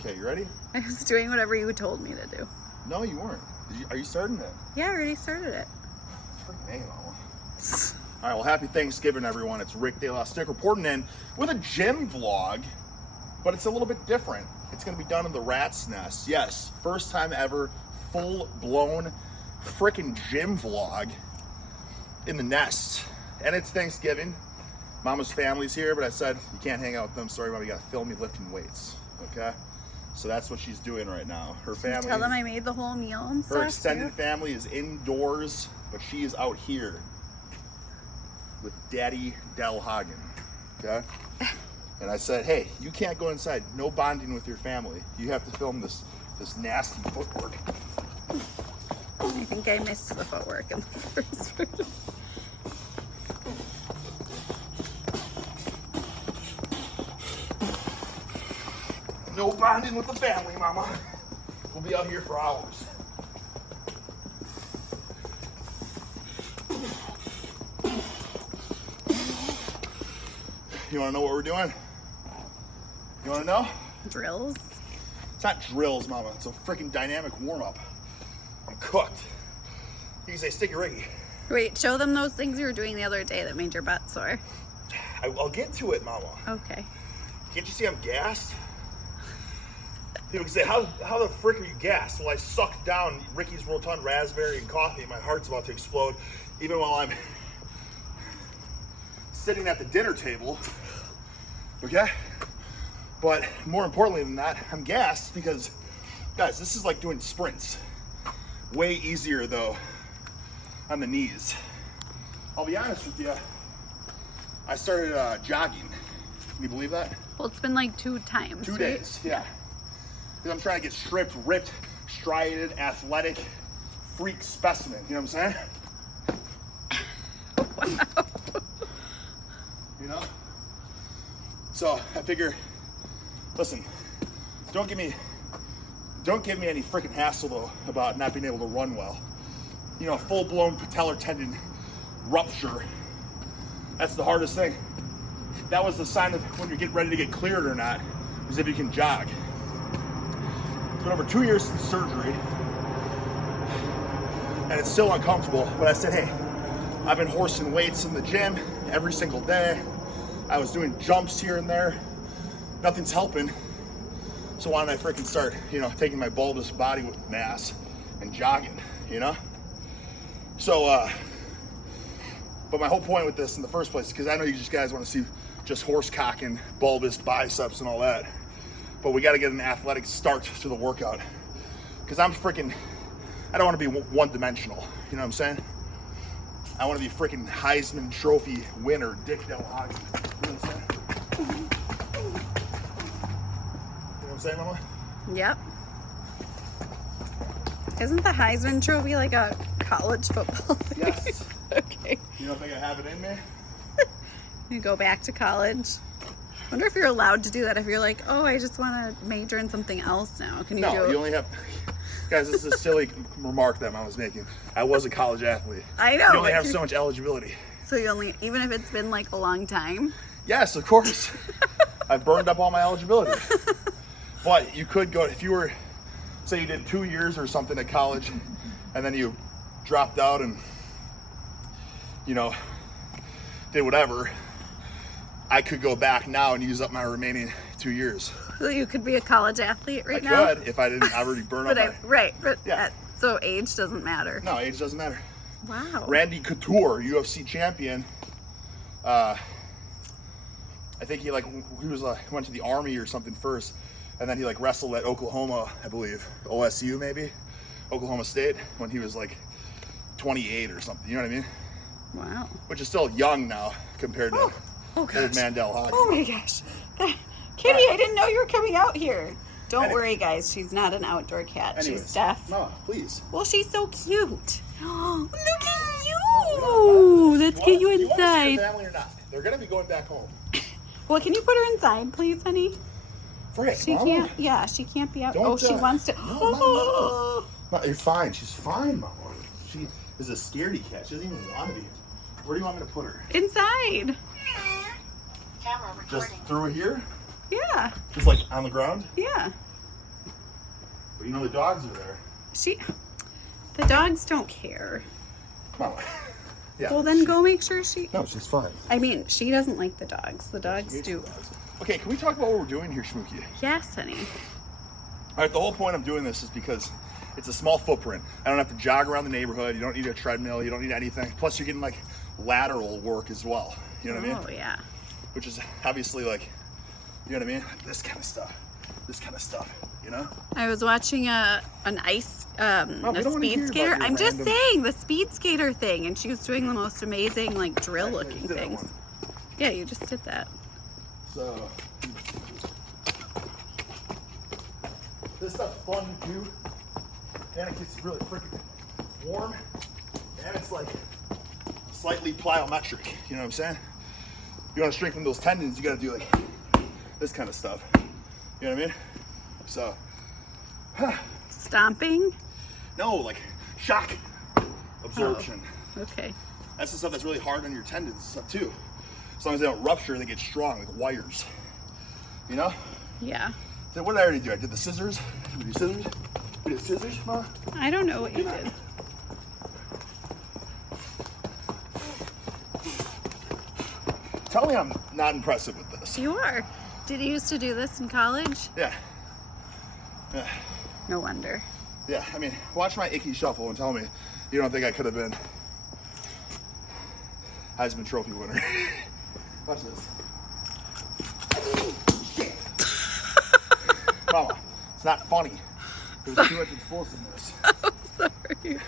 Okay, you ready? I was doing whatever you told me to do. No, you weren't. Are you starting it? Yeah, I already started it. Freaking name, Mama. All right, well, happy Thanksgiving, everyone. It's Rick De La Stick reporting in with a gym vlog, but it's a little bit different. It's going to be done in the rat's nest. Yes, first time ever, full-blown freaking gym vlog in the nest. And it's Thanksgiving. Mama's family's here, but I said, you can't hang out with them. Sorry, Mama, you got to film me lifting weights, okay? So that's what she's doing right now. Her family. Tell them I made the whole meal and stuff. Her extended family is indoors, but she is out here with Daddy Bugenhagen, okay? And I said, hey, you can't go inside. No bonding with your family. You have to film this nasty footwork. I think I missed the footwork in the first version. No bonding with the family, Mama. We'll be out here for hours. You want to know what we're doing? You want to know? Drills? It's not drills, Mama. It's a freaking dynamic warm-up. I'm cooked. You can say, stick your Ricky. Wait, show them those things you were doing the other day that made your butt sore. I'll get to it, Mama. Okay. Can't you see I'm gassed? People can say, how the frick are you gassed? Well, I sucked down Ricky's Rotund raspberry and coffee, and my heart's about to explode, even while I'm sitting at the dinner table, okay? But more importantly than that, I'm gassed because, guys, this is like doing sprints. Way easier, though, on the knees. I'll be honest with you, I started jogging. Can you believe that? Well, it's been like 2 times. 2 right? days, yeah. Because I'm trying to get stripped, ripped, striated, athletic, freak specimen. You know what I'm saying? Wow. You know? So I figure, listen, don't give me any freaking hassle though about not being able to run well. You know, full-blown patellar tendon rupture. That's the hardest thing. That was the sign of when you're getting ready to get cleared or not, is if you can jog. It's been over 2 years since surgery, and it's still uncomfortable. But I said, hey, I've been horsing weights in the gym every single day. I was doing jumps here and there. Nothing's helping. So why don't I freaking start, you know, taking my bulbous body mass and jogging, you know? So, but my whole point with this in the first place, because I know you guys want to see just horse cocking, bulbous biceps and all that. But we got to get an athletic start to the workout. Because I don't want to be one-dimensional. You know what I'm saying? I want to be freaking Heisman Trophy winner, Dick Bugenhagen. You know what I'm saying? You know what I'm saying, Mama? Yep. Isn't the Heisman Trophy like a college football thing? Yes. Okay. You don't think I have it in me? You go back to college. Wonder if you're allowed to do that if you're like, oh, I just want to major in something else now. Can you do it? You only have... Guys, this is a silly remark that I was making. I was a college athlete. I know. You only have so much eligibility. So you only, even if it's been like a long time? Yes, of course. I've burned up all my eligibility. But you could go, if you were, say you did 2 years or something at college, and then you dropped out and, you know, did whatever, I could go back now and use up my remaining 2 years. So you could be a college athlete right now? I could if I didn't already burn up my... Right, but Yeah. So age doesn't matter. No, age doesn't matter. Wow. Randy Couture, UFC champion. I think he went to the army or something first, and then he like wrestled at Oklahoma, I believe, OSU maybe, Oklahoma State, when he was like 28 or something. You know what I mean? Wow. Which is still young now compared to old man Bugenhagen. Oh my gosh. Kitty, I didn't know you were coming out here. Don't worry, guys. She's not an outdoor cat. Anyways, she's deaf. No, please. Well, she's so cute. Look at you. Let's get you You want to see inside. your family or not? They're going to be going back home. Well, can you put her inside, please, honey? Frick, She Mama. can't. Yeah, she can't be out. Don't, she wants to. No, you're fine. She's fine, Mama. She is a scaredy cat. She doesn't even want to be. Where do you want me to put her? Inside. Camera recording. Just through here? Yeah. Just like on the ground? Yeah. You know the dogs are there. The dogs don't care. Mama. Yeah. Well, then go make sure she... No, she's fine. I mean, she doesn't like the dogs. The dogs do. Okay, can we talk about what we're doing here, Schmookie? Yes, honey. All right, the whole point of doing this is because it's a small footprint. I don't have to jog around the neighborhood. You don't need a treadmill. You don't need anything. Plus, you're getting like lateral work as well. You know what I mean? Oh, yeah. Which is obviously like, you know what I mean? This kind of stuff. This kind of stuff, you know? I was watching a speed skater. I'm just saying, the speed skater thing. And she was doing the most amazing, like, drill looking things. Yeah, you just did that. So, this stuff's fun to do, and it gets really freaking warm, and it's like slightly plyometric, you know what I'm saying? You want to strengthen those tendons, you got to do like this kind of stuff, you know what I mean? So, stomping? No, like shock absorption. Oh, okay. That's the stuff that's really hard on your tendons and stuff too. As long as they don't rupture, they get strong, like wires. You know? Yeah. So what did I already do? I did the scissors. Did we do scissors? We did scissors, Ma? I don't know what you did. Tell me I'm not impressive with this. You are. Did you used to do this in college? Yeah. No wonder. Yeah, I mean, watch my icky shuffle and tell me you don't think I could have been Heisman Trophy winner. Watch this. Shit. Mama, it's not funny. There's too much explosiveness. I'm sorry.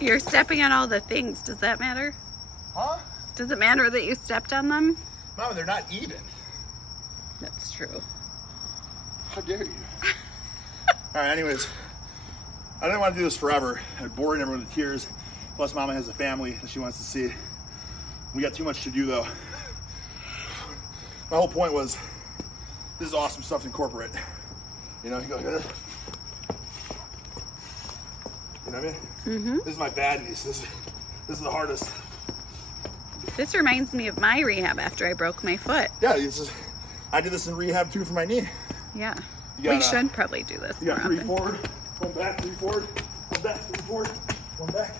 You're stepping on all the things. Does that matter? Huh? Does it matter that you stepped on them? Mama, they're not even. That's true. How dare you? All right, anyways. I didn't want to do this forever. I'm boring everyone to tears. Plus, Mama has a family that she wants to see. We got too much to do, though. My whole point was, this is awesome stuff to incorporate. You know, you go like this. You know what I mean? Mm-hmm. This is my bad niece. This is the hardest. This reminds me of my rehab after I broke my foot. Yeah, I did this in rehab too for my knee. Yeah. We should probably do this more often. You got 3 often. forward, 1 back, 3 forward, 1 back, 3 forward, 1 back.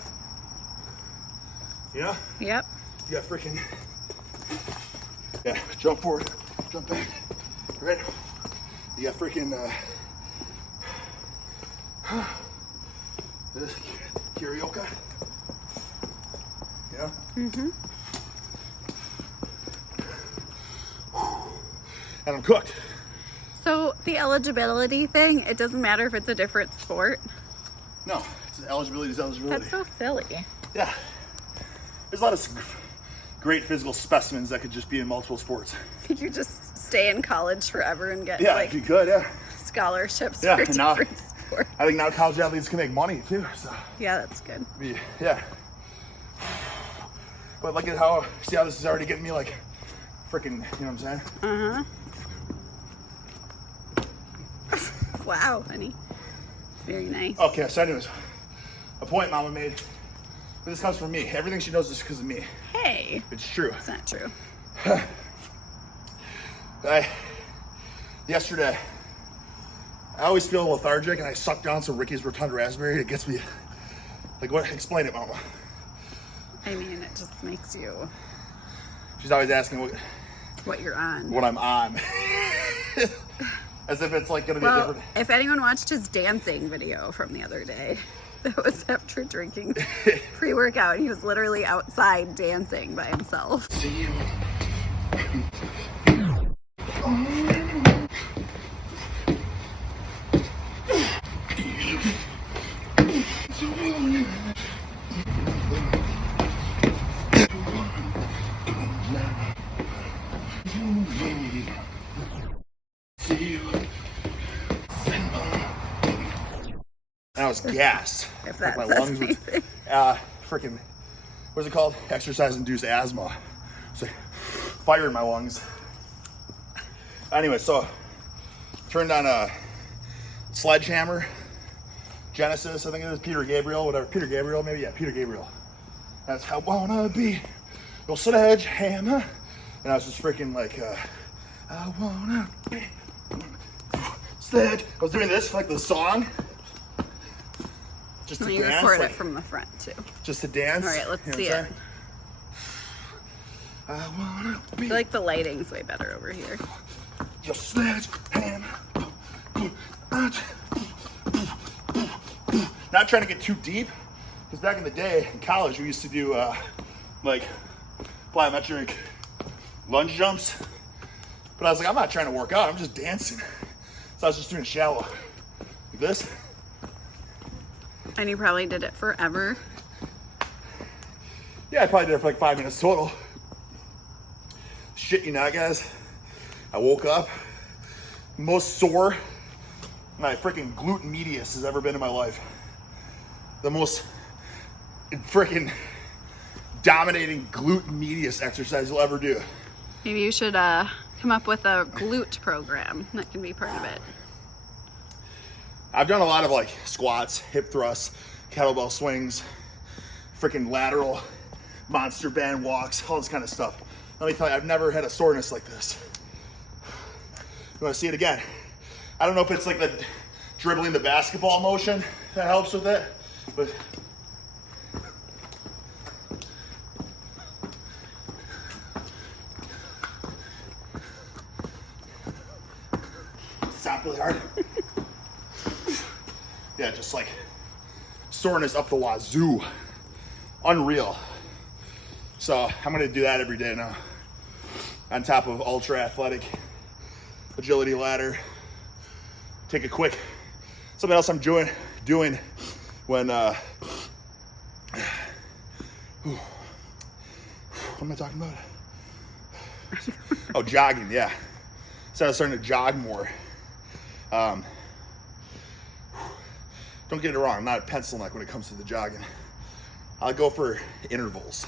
You know? Yep. You got freaking, yeah, jump forward, jump back, right? You got freaking, this karaoke, you know? Mm-hmm. And I'm cooked. So the eligibility thing, it doesn't matter if it's a different sport. No, eligibility is eligibility. That's so silly. Yeah. There's a lot of great physical specimens that could just be in multiple sports. Could you just stay in college forever and get If you could, yeah. scholarships for and different now, sports? I think now college athletes can make money too. So Yeah, that's good. yeah. But look at how this is already getting me like freaking, you know what I'm saying? Uh-huh. Wow, honey. Very nice. Okay, so anyways, a point Mama made. But this comes from me. Everything she knows is because of me. Hey. It's true. It's not true. Yesterday, I always feel lethargic and I suck down some Ricky's Rotund Raspberry. It gets me, like, what? Explain it, Mama. I mean, it just makes you... She's always asking what you're on. What I'm on. As if it's like gonna be a different... If anyone watched his dancing video from the other day, that was after drinking pre-workout. He was literally outside dancing by himself. See you. And I was gassed. If that like says my lungs anything. freaking, what's it called? Exercise-induced asthma. It's like fire in my lungs. Anyway, so turned on a Sledgehammer Genesis. I think it was Peter Gabriel, whatever. Peter Gabriel, maybe. Yeah, Peter Gabriel. That's how I wanna be. Your sledgehammer. And I was just freaking like I wanna be sledge. I was doing this for like the song. Just to you dance. record Like, it from the front too. just to dance. All right, let's You know see what I'm it. saying? I wanna I be feel like the lighting's way better over here. your sledgehammer. Not trying to get too deep, because back in the day in college we used to do like plyometric lunge jumps. But I was like, I'm not trying to work out, I'm just dancing. So I was just doing shallow. Like this. And you probably did it forever. Yeah, I probably did it for like 5 minutes total. Shit you not, guys. I woke up most sore my freaking glute medius has ever been in my life. The most freaking dominating glute medius exercise you'll ever do. Maybe you should come up with a glute program that can be part of it. I've done a lot of like squats, hip thrusts, kettlebell swings, freaking lateral monster band walks, all this kind of stuff. Let me tell you, I've never had a soreness like this. You want to see it again? I don't know if it's like the dribbling the basketball motion that helps with it, but stop really hard. Yeah, just like soreness up the wazoo. Unreal. So I'm gonna do that every day now. On top of ultra athletic agility ladder. Take a quick, something else I'm doing when, what am I talking about? Oh, jogging, yeah. So I was starting to jog more. Don't get it wrong, I'm not a pencil neck when it comes to the jogging. I'll go for intervals.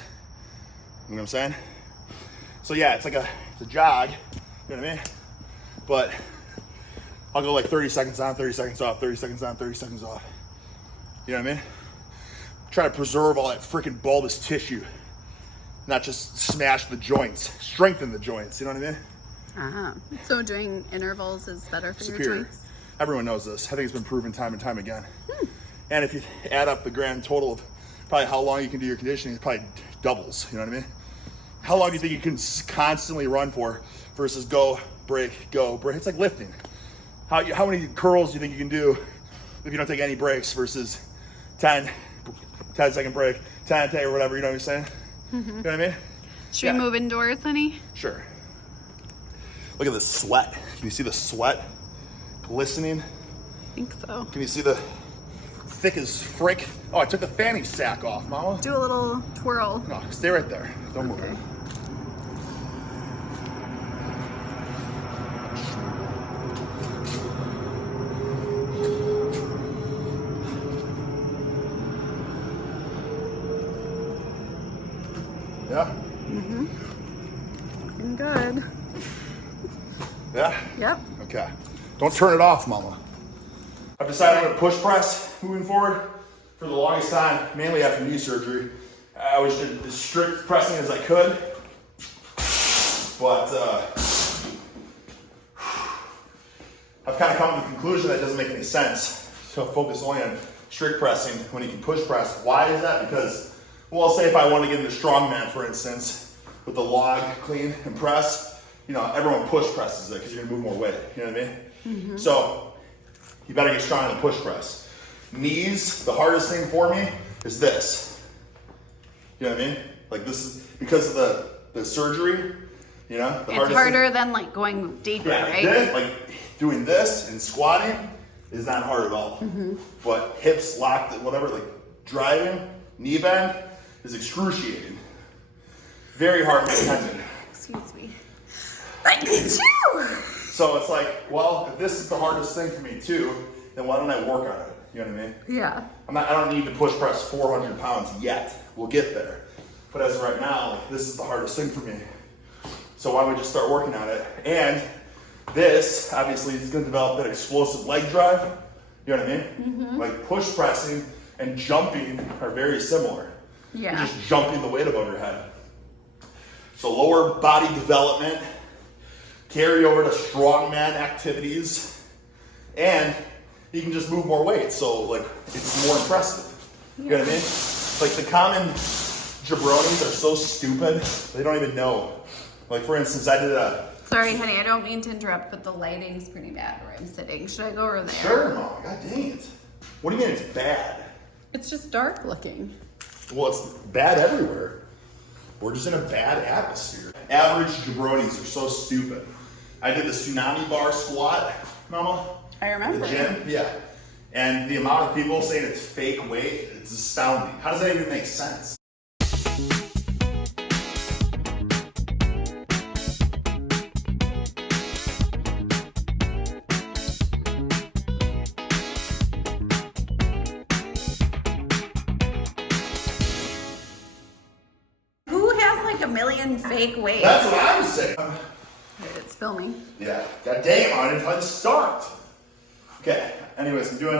You know what I'm saying? So yeah, it's a jog, you know what I mean? But I'll go like 30 seconds on, 30 seconds off, 30 seconds on, 30 seconds off. You know what I mean? Try to preserve all that freaking bulbous tissue. Not just smash the joints, strengthen the joints, you know what I mean? So doing intervals is better for Superior. your joints? Everyone knows this. I think it's been proven time and time again. And if you add up the grand total of probably how long you can do your conditioning, it probably doubles, you know what I mean? How long do you think you can constantly run for versus go, break, go, break? It's like lifting. How many curls do you think you can do if you don't take any breaks versus 10 second break, 10, or whatever, you know what I'm saying? You know what I mean? Should we move indoors, honey? Sure. Look at the sweat. Can you see the sweat glistening? I think so. Can you see the thick as frick? Oh, I took the fanny sack off, mama. Do a little twirl. No, stay right there. Don't move it. Yeah? Looking good. Yeah? Yep. Okay. Don't turn it off, mama. I've decided I'm gonna push press moving forward. For the longest time, mainly after knee surgery, I always did as strict pressing as I could. But I've kind of come to the conclusion that it doesn't make any sense to focus only on strict pressing when you can push press. Why is that? Because, well, say if I want to get into strongman, for instance, with the log clean and press, you know, everyone push presses it because you're gonna move more weight. You know what I mean? So you better get strong in the push press. Knees, the hardest thing for me is this. You know what I mean? Like this is because of the surgery. You know, the It's harder than like going deeper, right? This, like doing this and squatting is not hard at all. But hips locked, whatever, like driving, knee bend is excruciating. Very hard to tendon. Excuse me. I did too. So it's like, well, if this is the hardest thing for me too, then why don't I work on it? You know what I mean? Yeah. I don't need to push press 400 pounds yet. We'll get there. But as of right now, like, this is the hardest thing for me. So why don't we just start working on it? And this, obviously, is going to develop that explosive leg drive. You know what I mean? Like push pressing and jumping are very similar. Yeah. You're just jumping the weight above your head. So lower body development, carry over to strongman activities, and you can just move more weight. So like, it's more impressive. You know what I mean? Like the common jabronis are so stupid, they don't even know. Like for instance, I did a... Sorry, honey, I don't mean to interrupt, but the lighting's pretty bad where I'm sitting. Should I go over there? Sure, Mom. God dang it. What do you mean it's bad? It's just dark looking. Well, it's bad everywhere. We're just in a bad atmosphere. Average jabronis are so stupid. I did the Tsunami bar squat, Mama. I remember. At the gym, yeah. And the amount of people saying it's fake weight, it's astounding. How does that even make sense? A million fake weights. That's what I was saying. It's filming. Yeah. God damn, I didn't try to start. Okay. Anyways, I'm doing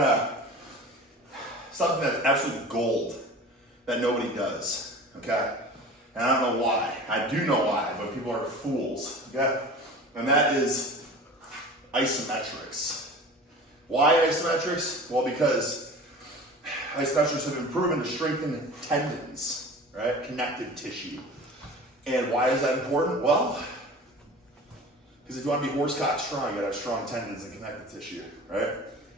something that's absolute gold that nobody does. Okay. And I don't know why. I do know why, but people are fools. Okay. And that is isometrics. Why isometrics? Well, because isometrics have been proven to strengthen tendons, right? Connective tissue. And why is that important? Well, because if you want to be horsecock strong, you gotta have strong tendons and connective tissue, right?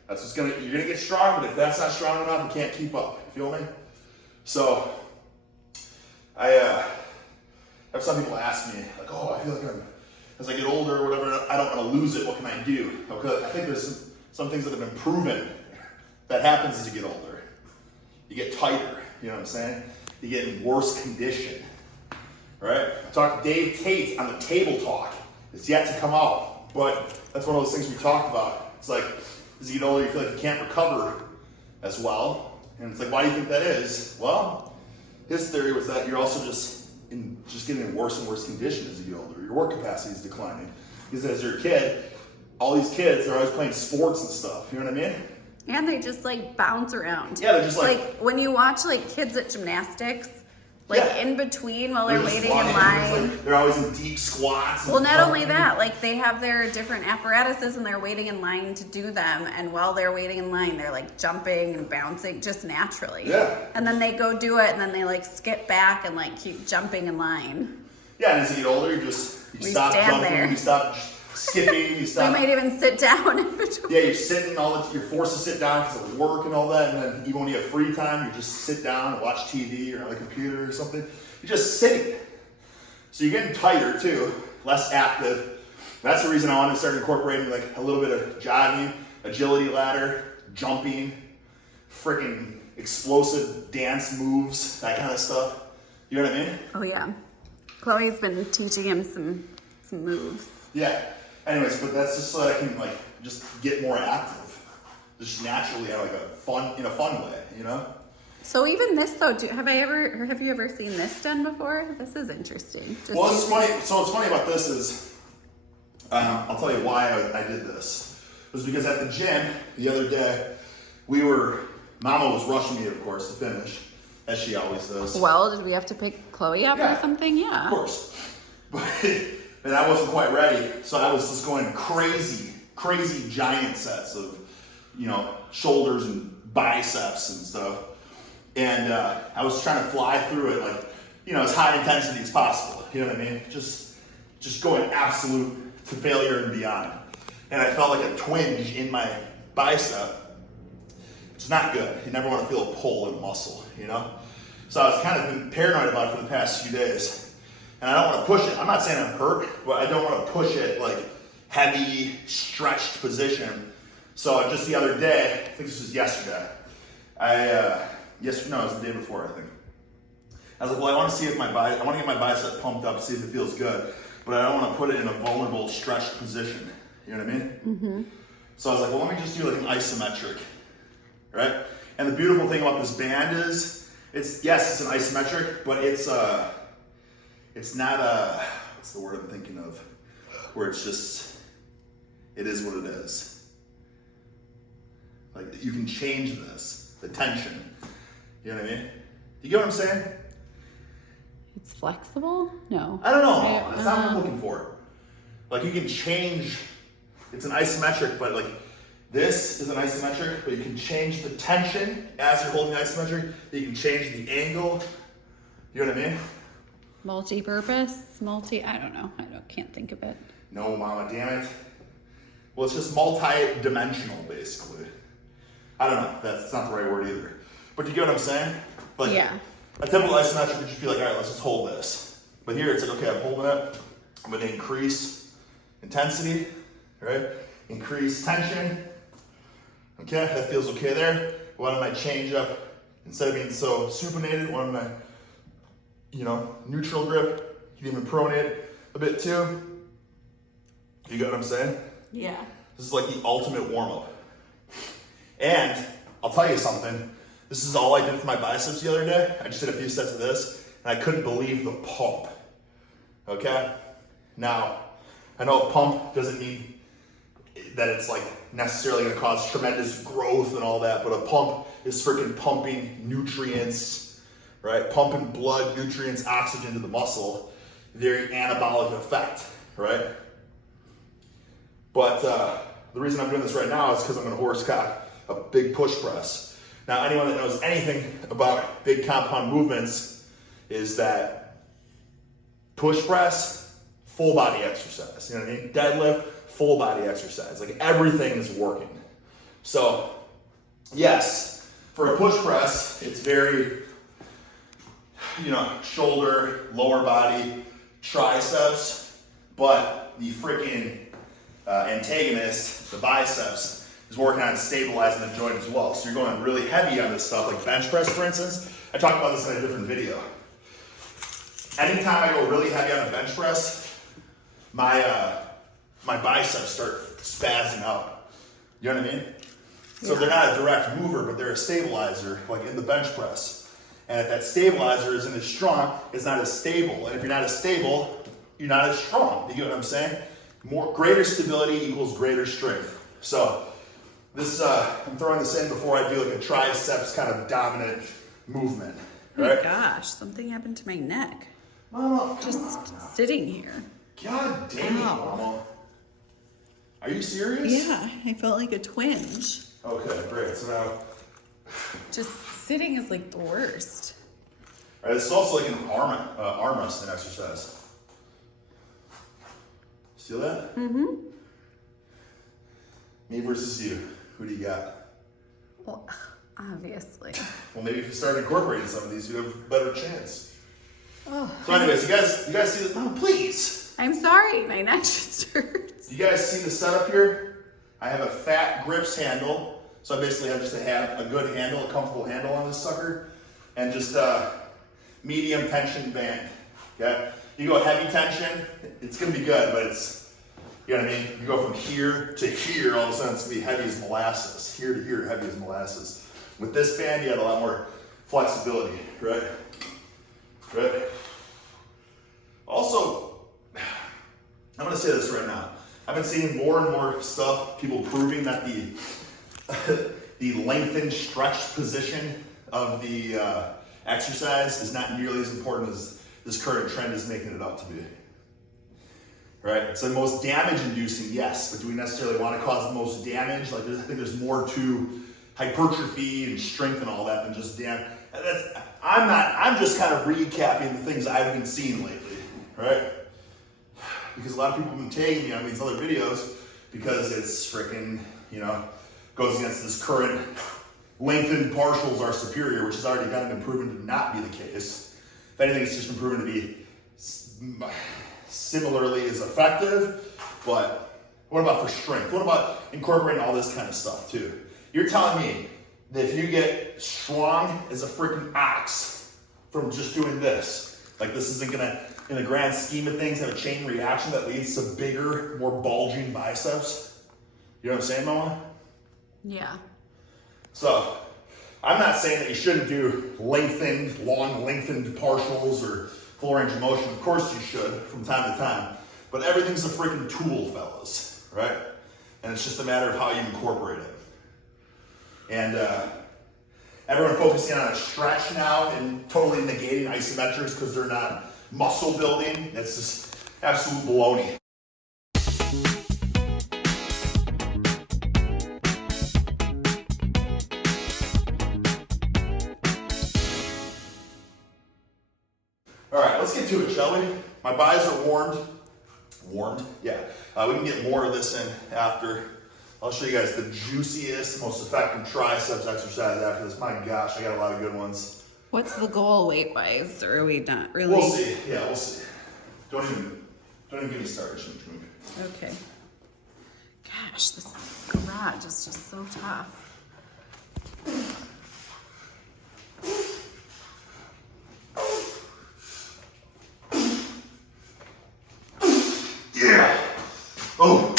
That's what's you're gonna get strong, but if that's not strong enough, you can't keep up. You feel me? So, I have some people ask me, like, oh, I feel like as I get older or whatever, I don't want to lose it. What can I do? Okay, I think there's some things that have been proven that happens as you get older. You get tighter, you know what I'm saying? You get in worse condition. Right? I talked to Dave Tate on the Table Talk. It's yet to come out, but that's one of those things we talked about. It's like, as you get older, you feel like you can't recover as well. And it's like, why do you think that is? Well, his theory was that you're also just getting in worse and worse condition as you get older. Your work capacity is declining. Because as you're a kid, all these kids are always playing sports and stuff. You know what I mean? And they just like bounce around. Yeah, they're just like when you watch like kids at gymnastics, like in between while they're waiting in line. Like, they're always in deep squats. Well, not only that, like they have their different apparatuses and they're waiting in line to do them. And while they're waiting in line, they're like jumping and bouncing just naturally. Yeah. And then they go do it and then they like skip back and like keep jumping in line. Yeah, and as you get older, you stop jumping, there. you stop skipping, you stop. We might even sit down in between. Yeah, you're sitting, you're forced to sit down because of work and all that, and then even when you have free time, you just sit down and watch TV or on the computer or something. You're just sitting. So you're getting tighter too, less active. That's the reason I wanted to start incorporating like a little bit of jogging, agility ladder, jumping, freaking explosive dance moves, that kind of stuff. You know what I mean? Oh yeah. Chloe's been teaching him some moves. Yeah. Anyways, but that's just so I can like just get more active, just naturally, in a fun way, you know. So even this though, have you ever seen this done before? This is interesting. Well, it's funny. So what's funny about this is, I'll tell you why I did this. It was because at the gym the other day, Mama was rushing me, of course, to finish, as she always does. Well, did we have to pick Chloe up or something? Yeah. Of course. But. And I wasn't quite ready, so I was just going crazy giant sets of, shoulders and biceps and stuff. And I was trying to fly through it like, as high intensity as possible. You know what I mean? Just going absolute to failure and beyond. And I felt like a twinge in my bicep. It's not good. You never want to feel a pull in a muscle, So I was kind of been paranoid about it for the past few days. And I don't want to push it. I'm not saying I'm hurt, but I don't want to push it like heavy, stretched position. So just the other day, I think this was yesterday. It was the day before, I think. I was like, well, I want to see if I want to get my bicep pumped up, see if it feels good, but I don't want to put it in a vulnerable, stretched position. You know what I mean? Mm-hmm. So I was like, well, let me just do like an isometric, right? And the beautiful thing about this band is, it's an isometric, but it's not what's the word I'm thinking of? Where it's just, it is what it is. Like, you can change this, the tension. You know what I mean? You get what I'm saying? It's flexible? No. I don't know. That's not what I'm looking for. Like you can change, it's an isometric, but like this is an isometric, but you can change the tension as you're holding the isometric. You can change the angle. You know what I mean? Multi-purpose, I don't know. Can't think of it. No, mama, damn it. Well, it's just multi-dimensional, basically. I don't know. That's not the right word either. But you get what I'm saying? Like, yeah. A typical isometric would just be like, all right, let's just hold this. But here it's like, okay, I'm holding it. I'm going to increase intensity, right? Increase tension. Okay, that feels okay there. What am I change up? Instead of being so supinated, what am I, neutral grip. You can even pronate a bit too. You get what I'm saying? Yeah. This is like the ultimate warm-up. And I'll tell you something. This is all I did for my biceps the other day. I just did a few sets of this, and I couldn't believe the pump. Okay? Now, I know a pump doesn't mean that it's like necessarily gonna cause tremendous growth and all that, but a pump is freaking pumping nutrients, right? Pumping blood, nutrients, oxygen to the muscle. Very anabolic effect, right? But the reason I'm doing this right now is because I'm gonna horsecock a big push press. Now, anyone that knows anything about big compound movements is that push press, full body exercise. You know what I mean? Deadlift, full body exercise. Like everything is working. So, yes, for a push press, it's very, shoulder, lower body, triceps, but the freaking antagonist, the biceps, is working on stabilizing the joint as well. So you're going really heavy on this stuff, like bench press, for instance. I talked about this in a different video. Anytime I go really heavy on a bench press, my biceps start spazzing out. You know what I mean? So they're not a direct mover, but they're a stabilizer, like in the bench press. And if that stabilizer isn't as strong, it's not as stable. And if you're not as stable, you're not as strong. You get what I'm saying? Greater stability equals greater strength. So this, I'm throwing this in before I do like a triceps kind of dominant movement. Oh right? my gosh, something happened to my neck. Mama, just sitting here. God dang it, Mama. Are you serious? Yeah, I felt like a twinge. Okay, great. So now, just sitting is like the worst. all right, this is also like an arm wrestling exercise. See that? Mm-hmm. Me versus you. Who do you got? Well, obviously. Well, maybe if you start incorporating some of these, you have a better chance. Oh. So anyways, you guys see this? Oh, please. I'm sorry, my neck just hurts. You guys see the setup here? I have a fat grips handle. So I basically have just a good handle, a comfortable handle on this sucker. And just a medium tension band, okay? You go heavy tension, it's gonna be good, but it's, you know what I mean? You go from here to here, all of a sudden it's gonna be heavy as molasses. Here to here, heavy as molasses. With this band, you have a lot more flexibility, right? Right? Also, I'm gonna say this right now. I've been seeing more and more stuff, people proving that the lengthened, stretched position of the exercise is not nearly as important as this current trend is making it out to be. Right? So the most damage inducing, yes, but do we necessarily want to cause the most damage? Like I think there's more to hypertrophy and strength and all that than just damage. I'm just kind of recapping the things I've been seeing lately, right? Because a lot of people have been tagging me on these other videos because it's freaking, goes against this current lengthened partials are superior, which has already kind of been proven to not be the case. If anything, it's just been proven to be similarly as effective, but what about for strength? What about incorporating all this kind of stuff too? You're telling me that if you get strong as a freaking ox from just doing this, like this isn't gonna, in the grand scheme of things, have a chain reaction that leads to bigger, more bulging biceps? You know what I'm saying, Mama? Yeah. So, I'm not saying that you shouldn't do long lengthened partials or full range of motion. Of course you should from time to time. But everything's a freaking tool, fellas, right? And it's just a matter of how you incorporate it. And everyone focusing on a stretch now and totally negating isometrics because they're not muscle building. That's just absolute baloney. let's get to it, shall we? My buys are warmed. Warmed? Yeah. We can get more of this in after. I'll show you guys the juiciest, most effective triceps exercise after this. My gosh, I got a lot of good ones. What's the goal weight-wise, or are we not really? We'll see. Yeah, we'll see. Don't even get me started. Okay. Gosh, this garage is just so tough. Yeah. Oh.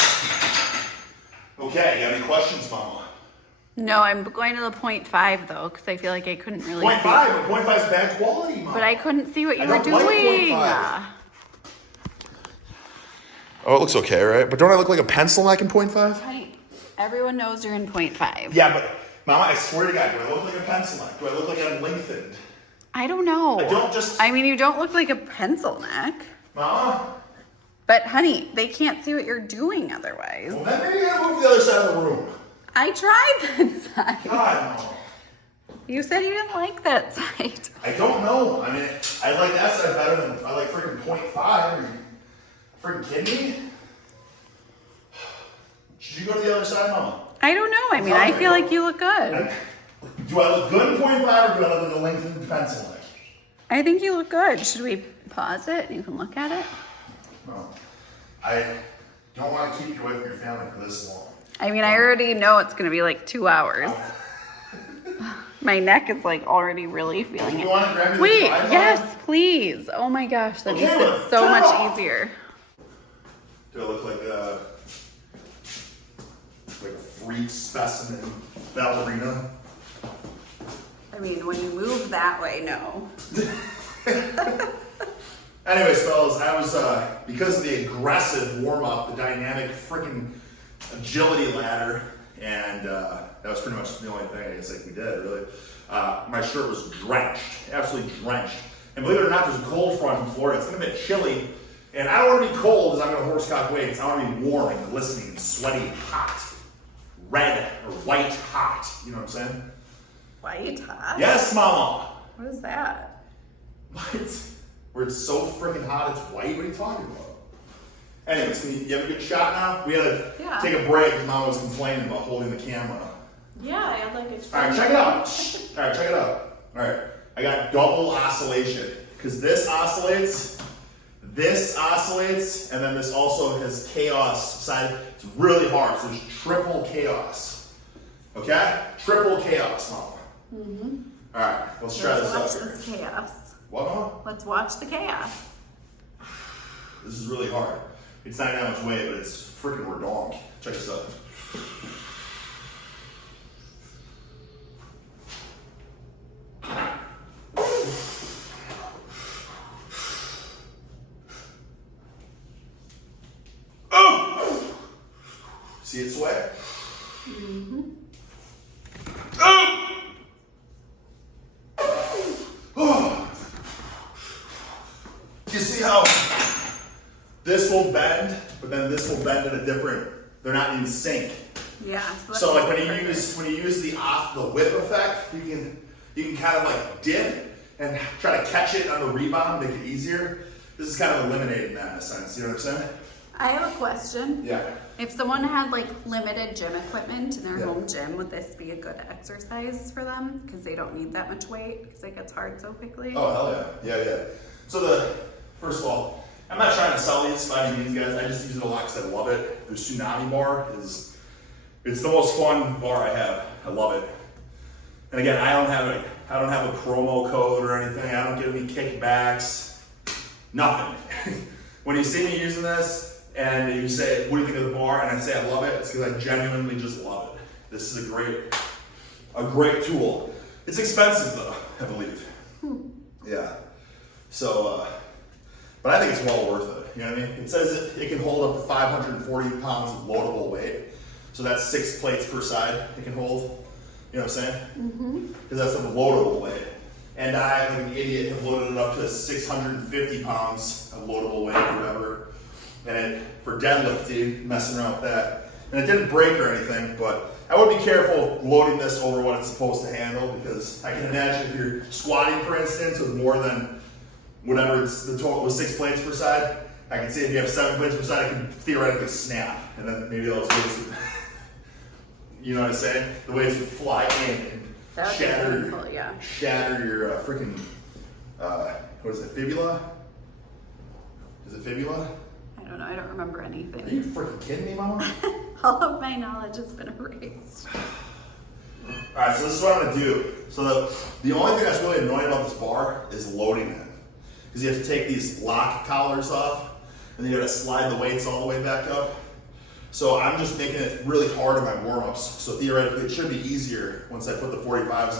Okay, you got any questions, Mama? No, I'm going to the 0.5 though, because I feel like I couldn't really 0.5, but 0.5 is bad quality, Mama. But I couldn't see what you were don't doing. like 0.5. Oh, it looks okay, right? But don't I look like a pencil neck in 0.5? Honey, everyone knows you're in 0.5. Yeah, but Mama, I swear to God, do I look like a pencil neck? Do I look like I'm lengthened? I don't know. I don't just... I mean, you don't look like a pencil neck. Mama? But honey, they can't see what you're doing otherwise. Well, then maybe you gotta move to the other side of the room. I tried that side. God, Mama. You said you didn't like that side. I don't know. I mean, I like that side better than I like freaking 0.5. Are you freaking kidding me? Should you go to the other side, Mama? I don't know. I mean, I feel like you look good. Do I look good in 0.5 or do I look like a lengthened pencil neck? I think you look good. Should we pause it and you can look at it? No. I don't want to keep you away from your family for this long. I mean, I already know it's going to be like 2 hours. My neck is like already really feeling You it. want to grab me the Wait, tripod? yes, please. Oh my gosh, that Okay, makes well, it so turn it much off. easier. Do I look like a freak specimen ballerina? I mean, when you move that way, no. Anyways, fellas, I was, because of the aggressive warm-up, the dynamic freaking agility ladder, and that was pretty much the only thing I guess like we did, really. My shirt was drenched, absolutely drenched. And believe it or not, there's a cold front in Florida. It's gonna be chilly, and I don't want to be cold as I'm gonna horsecock weights. I want to be warm and glistening and sweaty, hot, red or white hot. You know what I'm saying? White hot? Yes, Mama. What is that? What? Where it's so freaking hot, it's white? What are you talking about? Anyways, you have a good shot now? We had to take a break because Mama was complaining about holding the camera. Yeah, I had like a... All right, check it out. All right, check it out. All right, I got double oscillation because this oscillates, and then this also has chaos side. It's really hard, so there's triple chaos. Okay? Triple chaos, Mama. Mm-hmm. All right, let's try this out here. Let's watch this chaos. What, Mama? Let's watch the chaos. This is really hard. It's not that much weight, but it's freaking redonk. Check this out. Oh! See it sweat? Mm-hmm. Oh! Oh! You see how this will bend, but then this will bend in a different, they're not in sync. Yeah. So like when you use the whip effect, you can kind of like dip and try to catch it on the rebound, make it easier. This is kind of eliminating that in a sense, you know what I'm saying? I have a question. Yeah. If someone had like limited gym equipment in their home gym, would this be a good exercise for them? Because they don't need that much weight because it gets hard so quickly. Oh, hell yeah. Yeah. So first of all, I'm not trying to sell these by any means, guys. I just use it a lot because I love it. The Tsunami bar it's the most fun bar I have. I love it. And again, I don't have a promo code or anything. I don't get any kickbacks. Nothing. When you see me using this and you say, what do you think of the bar? And I say I love it, it's because I genuinely just love it. This is a great tool. It's expensive though, I believe. Yeah. So, but I think it's well worth it. You know what I mean? It says it can hold up to 540 pounds of loadable weight. So that's 6 plates per side it can hold. You know what I'm saying? Mm-hmm. Because that's the loadable weight. And I, like an idiot, have loaded it up to 650 pounds of loadable weight or whatever. And for deadlifting, messing around with that. And it didn't break or anything, but I would be careful loading this over what it's supposed to handle because I can imagine if you're squatting, for instance, with more than whatever it's the total was 6 plates per side. I can see if you have 7 plates per side, I can theoretically snap, and then maybe those weights would, you know what I'm saying? The weights would fly in and shatter your freaking, what is it, fibula? Is it fibula? I don't know, I don't remember anything. Are you freaking kidding me, Mama? All of my knowledge has been erased. Alright, so this is what I'm gonna do. So the only thing that's really annoying about this bar is loading it. Because you have to take these lock collars off, and then you gotta slide the weights all the way back up. So I'm just making it really hard on my warm-ups. So theoretically it should be easier once I put the 45s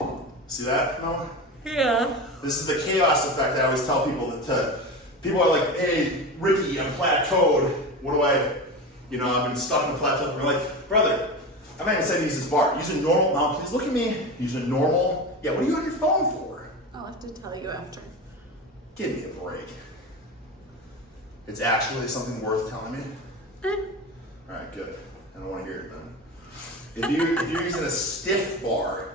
on. See that, Noah? Yeah. This is the chaos effect I always tell people that people are like, hey, Ricky, I'm plateaued. What do I, I've been stuck in a plateau. We're like, brother, I'm not even saying use this bar. Use a normal, now please look at me. Use a normal, what are you on your phone for? I'll have to tell you after. Give me a break. It's actually something worth telling me? All right, good. I don't want to hear it then. If you're using a stiff bar,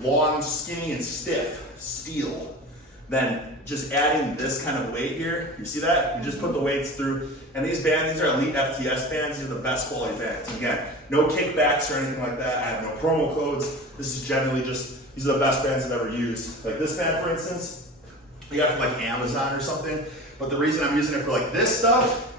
long, skinny, and stiff, steel, then just adding this kind of weight here, you see that? You just put the weights through, and these bands, these are elite FTS bands, these are the best quality bands. And again, no kickbacks or anything like that. I have no promo codes. This is generally just, these are the best bands I've ever used. Like this band, for instance, you got it from like Amazon or something, but the reason I'm using it for like this stuff,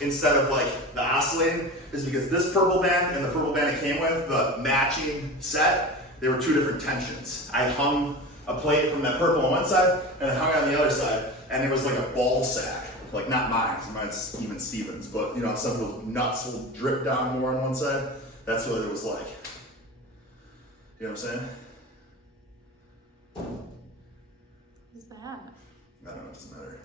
instead of like the oscillating, is because this purple band and the purple band it came with, the matching set, they were 2 different tensions. I hung a plate from that purple on one side and I hung it on the other side, and it was like a ball sack. Like not mine, because mine's even Stevens, but some of those nuts will drip down more on one side. That's what it was like. You know what I'm saying? What's that? I don't know, it doesn't matter.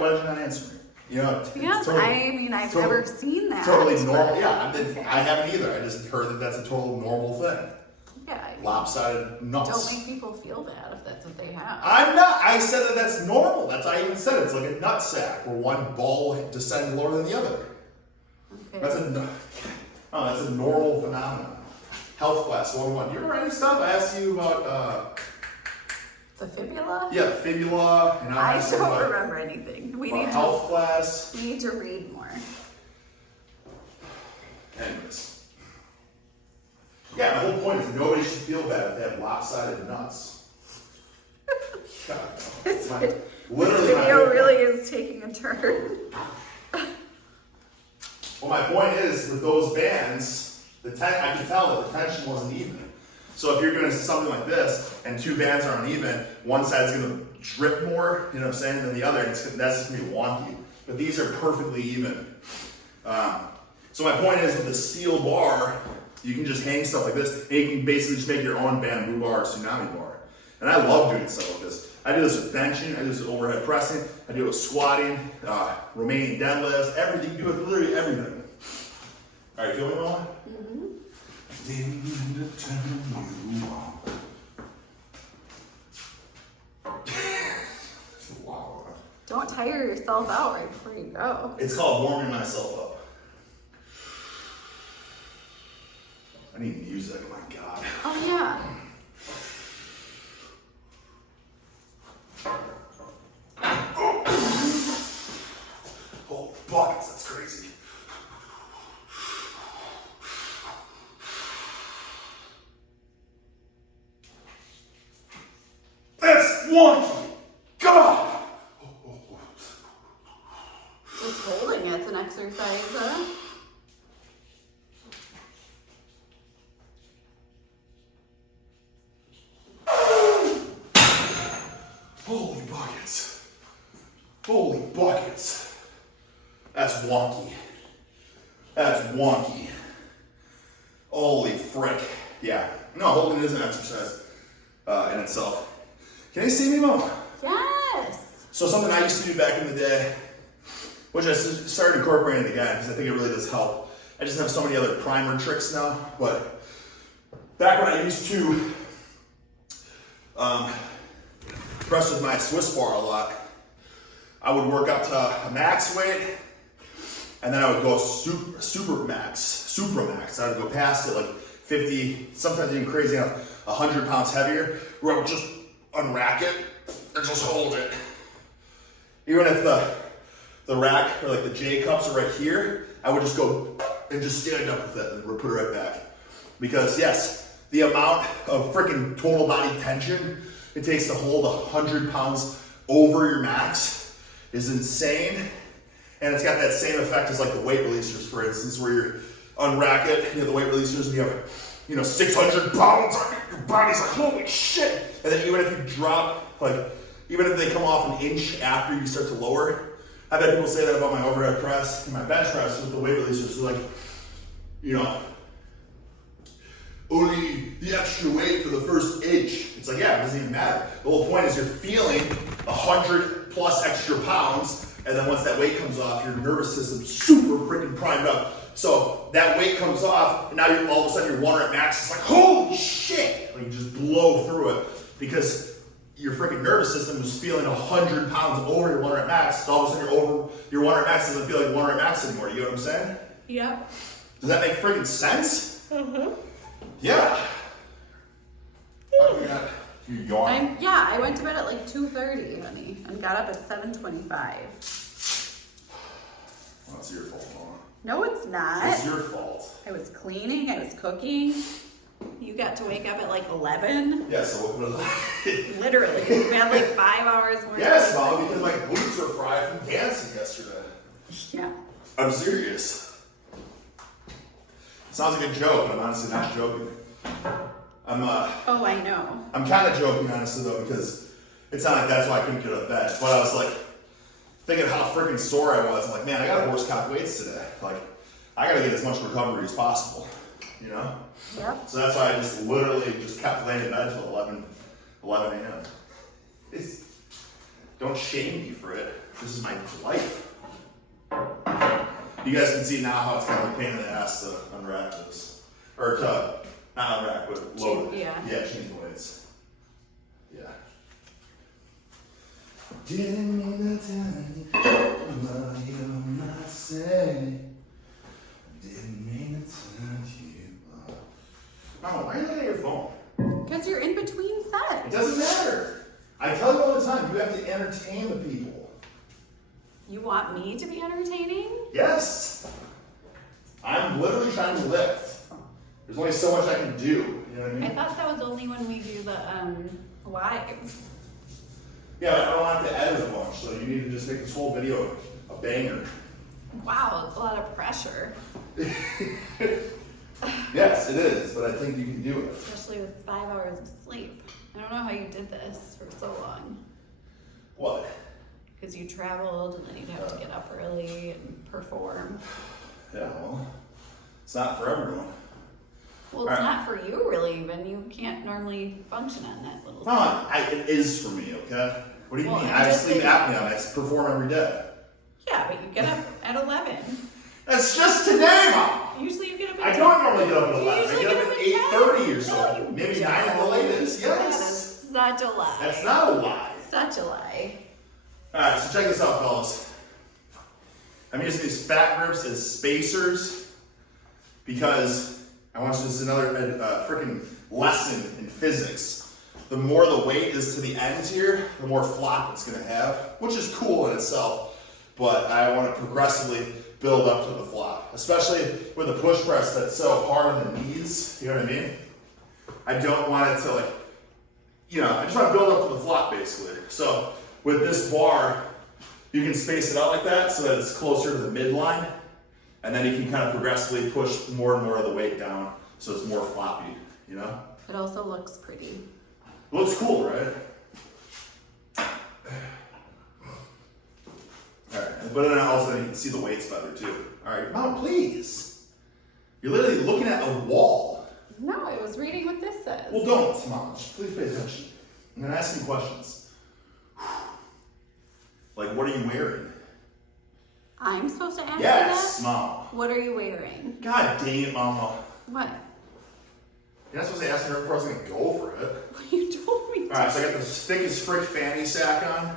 Why did you not answer me? Yes, totally, I've never seen that. Totally normal. Yeah, I haven't either. I just heard that that's a total normal thing. Yeah. Lopsided nuts. Don't make people feel bad if that's what they have. I'm not. I said that that's normal. I even said it's like a nut sack where one ball descends lower than the other. Okay. That's a normal phenomenon. Health class 101. Do you remember any stuff I asked you about? The fibula? Yeah, fibula. And I don't remember anything. We need health class. We need to read more. Anyways. Yeah, the whole point is nobody should feel bad if they have lopsided nuts. God, This video really is taking a turn. Well, my point is, with those bands, I can tell that the tension wasn't even. So if you're doing something like this, and 2 bands are uneven, one side's gonna drip more, than the other, and that's just gonna be wonky. But these are perfectly even. So my point is, with the steel bar, you can just hang stuff like this, and you can basically just make your own bamboo bar or tsunami bar. And I love doing stuff like this. I do this with benching, I do this with overhead pressing, I do it with squatting, Romanian deadlifts, everything. You can do it with literally everything. All right, feel me, Mama? Wow. Don't tire yourself out right before you go. It's called warming myself up. I need music, my God. Oh yeah. Oh, buckets, that's crazy. That's wonky. God. Just holding it's an exercise, huh? Holy buckets. Holy buckets. That's wonky. That's wonky. Holy frick. Yeah. No, holding is an exercise in itself. Can you see me, Mom? Yes. So something I used to do back in the day, which I started incorporating again because I think it really does help. I just have so many other primer tricks now, but back when I used to press with my Swiss bar a lot, I would work up to a max weight, and then I would go super max. I would go past it like 50, sometimes even crazy enough, 100 pounds heavier, where I would just unrack it and just hold it. Even if the rack or like the J cups are right here, I would just go and just stand up with it and put it right back. Because yes, the amount of freaking total body tension it takes to hold 100 pounds over your max is insane. And it's got that same effect as like the weight releasers, for instance, where you unrack it, you have the weight releasers and you have, 600 pounds on your body's like, holy shit. And then even if you drop, even if they come off an inch after you start to lower, I've had people say that about my overhead press and my bench press with the weight releasers. They're like, only the extra weight for the first inch. It's like, yeah, it doesn't even matter. The whole point is you're feeling 100 plus extra pounds, and then once that weight comes off, your nervous system's super freaking primed up. So that weight comes off, and now all of a sudden your 1 rep max is like, holy shit! Like you just blow through it because your freaking nervous system was feeling 100 pounds over your 1 rep max. So all of a sudden your 1 rep max doesn't feel like 1 rep max anymore. You know what I'm saying? Yep. Does that make freaking sense? Mm-hmm. Yeah. Oh my God. You yawn. I went to bed at like 2:30, honey, and got up at 7:25. Well, that's your fault, Mama. No, it's not. It's your fault. I was cleaning, I was cooking. You got to wake up at like 11. Yeah, so what was it? Literally. We had like 5 hours more. Yes, Mom, because my glutes were fried from dancing yesterday. Yeah. I'm serious. It sounds like a joke, but I'm honestly not joking. Oh, I know. I'm kind of joking, honestly, though, because it's not like that's why I couldn't get out of bed. But I was like, thinking how freaking sore I was. I'm like, man, I gotta horse cock weights today. Like, I gotta get as much recovery as possible, Yep. So that's why I just literally just kept laying in bed until 11 a.m. Don't shame me for it. This is my life. You guys can see now how it's kind of a pain in the ass to unwrap this. Or to, not unwrap, but load it. Yeah, change the weights. Yeah. Didn't mean to tell you what you'll not say. Didn't mean to tell you. Mama, why are you looking at your phone? Because you're in between It sets. doesn't matter. I tell you all the time, you have to entertain the people. You want me to be entertaining? Yes. I'm literally trying to lift. There's only so much I can do. You know what I mean? I thought that was only when we do the lives. Yeah, but I don't have to edit a bunch, so you need to just make this whole video a banger. Wow, it's a lot of pressure. Yes, it is, but I think you can do it. Especially with 5 hours of sleep. I don't know how you did this for so long. What? Because you traveled and then you'd have to get up early and perform. Yeah, well, it's not for everyone. Well, it's not for you really even. You can't normally function on that little It is for me, okay? What do you mean? I have just sleep think- apnea. I perform every day. Yeah, but you get up at 11. That's just today, Mom. Usually you get up at I 10. don't normally get up at You 11. I usually get up get at up at 8:30 or so. No, you Maybe don't. 9 at the latest. That Yes. is such a lie. That's not a lie. Such a lie. Alright, so check this out, fellas. I'm using these fat grips as spacers because I want you to, this is another freaking lesson in physics. The more the weight is to the end here, the more flop it's going to have, which is cool in itself, but I want to progressively build up to the flop, especially with a push press that's so hard on the knees, you know what I mean? I don't want it to I just want to build up to the flop basically. So with this bar, you can space it out like that so that it's closer to the midline, and then you can kind of progressively push more and more of the weight down so it's more floppy, It also looks pretty. It looks cool, right? Alright, but then also you can see the weights better too. Alright, Mom, please. You're literally looking at a wall. No, I was reading what this says. Well, don't, Mom. Just please pay attention. I'm going to ask you questions. Like, what are you wearing? I'm supposed to answer Yes, that? Mom. What are you wearing? God dang it, Mama. What? You're not supposed to ask me before I was going to go for it. You told me to. Alright, so I got this thick as frick fanny sack on.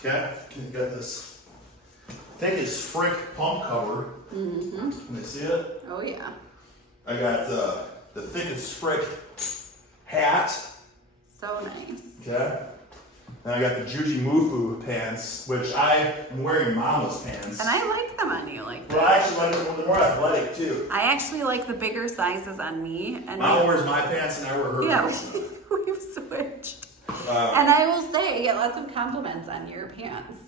Okay? You got this thick as frick pump cover. Mm-hmm. Can they see it? Oh, yeah. I got the thick as frick hat. So nice. Okay? Then I got the Juji Mufu pants, which I am wearing Mama's pants. And I like them on you, like. But I actually like them when they're more athletic too. I actually like the bigger sizes on me. And Mama wears my pants and I wear her pants. Yeah, we've switched. And I will say, I get lots of compliments on your pants.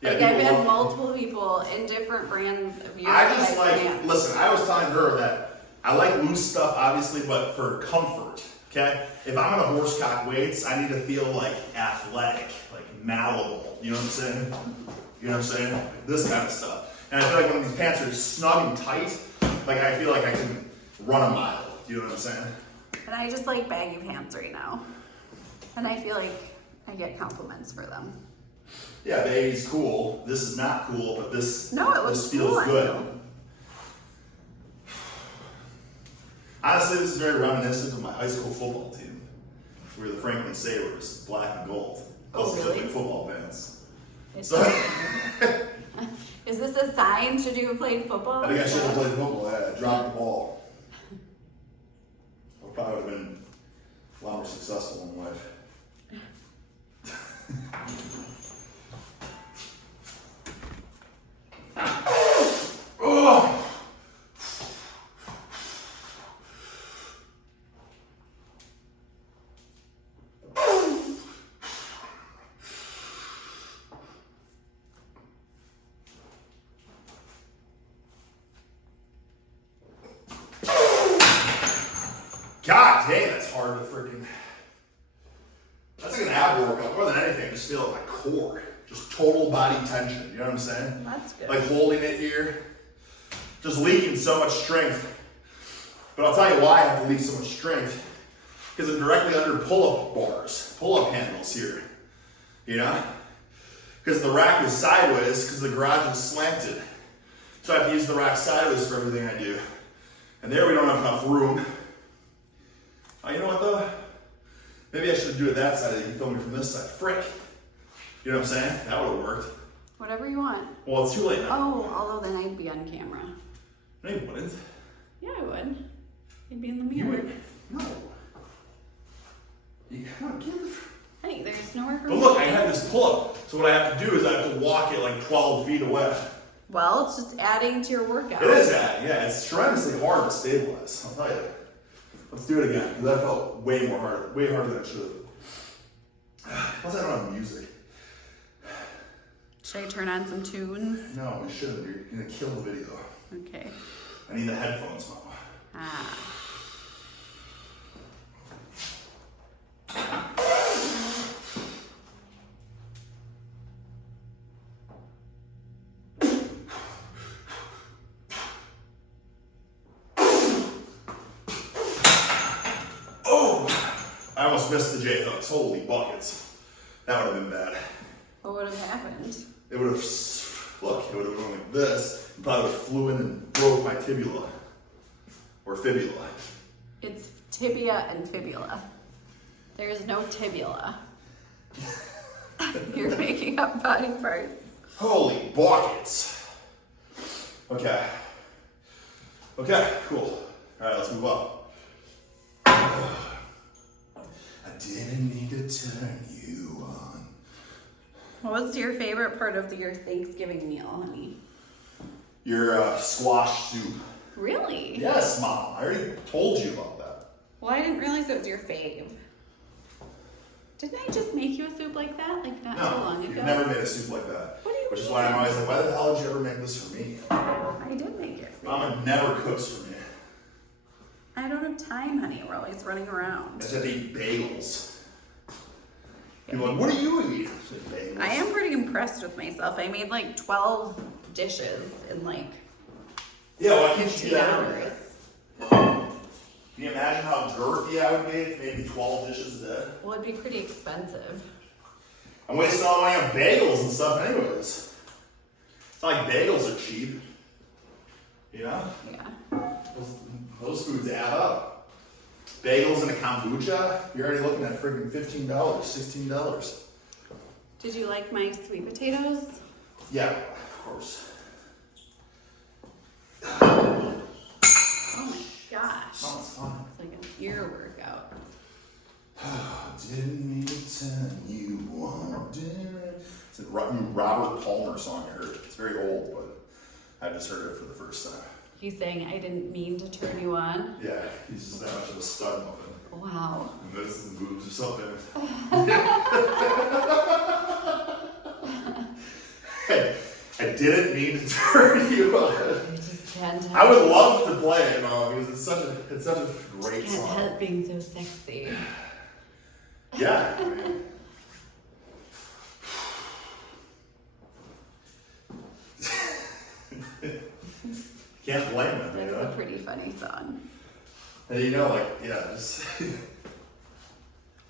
Yeah, like I've had multiple people in different brands of your pants. Listen, I was telling her that I like loose stuff, obviously, but for comfort, okay? If I'm gonna horsecock weights, I need to feel like athletic, like malleable, you know what I'm saying? You know what I'm saying? This kind of stuff. And I feel like when these pants are snug and tight, like I feel like I can run a mile, you know what I'm saying? And I just like baggy pants right now. And I feel like I get compliments for them. Yeah, baggy's cool. This is not cool, but this feels cool good. Honestly, this is very reminiscent of my high school football team. We were the Franklin Sabres, black and gold. Oh, really? Like football pants. So, is this a sign? Should you have played football? I think I should have played football. Yeah, I dropped the ball. I probably would have been a lot more successful in life. Oh! God dang, that's hard to freaking. That's like an ab workout. More than anything, I just feel it in my core. Just total body tension. You know what I'm saying? That's good. Like holding it here. Just leaking so much strength. But I'll tell you why I have to leak so much strength. Because I'm directly under pull-up bars, pull-up handles here. You know? Because the rack is sideways, because the garage is slanted. So I have to use the rack sideways for everything I do. And there we don't have enough room. Oh, you know what though? Maybe I should do it that side and you can film me from this side. Frick. You know what I'm saying? That would have worked. Whatever you want. Well, it's too late now. Oh, although then I'd be on camera. No, you wouldn't. Yeah, I would. I'd be in the You mirror. would. No. You gotta give. Hey, there's nowhere for But me. look, I have this pull-up. So what I have to do is I have to walk it like 12 feet away. Well, it's just adding to your workout. It is adding, yeah. It's tremendously hard to stabilize. I'll tell you. Let's do it again, because that felt way harder than it should have. Plus, I don't have music. Should I turn on some tunes? No, you shouldn't. You're gonna kill the video. Okay. I need the headphones, Mama. Ah. I almost missed the J-hooks. Holy buckets. That would have been bad. What would have happened? It would have, look, it would have gone like this, and probably would have flew in and broke my tibula. Or fibula. It's tibia and fibula. There is no tibula. You're making up body parts. Holy buckets. Okay. Okay, cool. Alright, let's move up. I didn't need to turn you on. What was your favorite part of your Thanksgiving meal, honey? Your squash soup. Really? Yes, Mom. I already told you about that. Well, I didn't realize it was your fave. Didn't I just make you a soup like that, like not so long ago? You've never made a soup like that. What do you Which mean? is why I'm always like, why the hell did you ever make this for me? I did make it for you. Mama never cooks for me. I don't have time, honey. We're always running around. I just have to eat bagels. People are like, what do you eat? I said, bagels. I am pretty impressed with myself. I made like 12 dishes in like Yeah, why can't you do 2 that every hours. day? Can you imagine how girthy I would be if maybe 12 dishes a day? Well, it'd be pretty expensive. I'm wasting all my money on bagels and stuff anyways. It's not like bagels are cheap. You know? Yeah. Those foods add up. Bagels and a kombucha, you're already looking at friggin' $15, $16. Did you like my sweet potatoes? Yeah, of course. Oh my gosh. Oh, it's fun. It's like an ear workout. Didn't mean to turn you on. new Robert Palmer song I heard. It's very old, but I just heard it for the first time. He's saying, I didn't mean to turn you on. Yeah, he's just that much of a stud muffin. Wow. And this is the boobs or something. Hey, I didn't mean to turn you on. I just can't help I would love to play it, because it's such a great Can't song. help being so sexy. Yeah. I mean, can't blame them, you That's know? a pretty funny song. And just I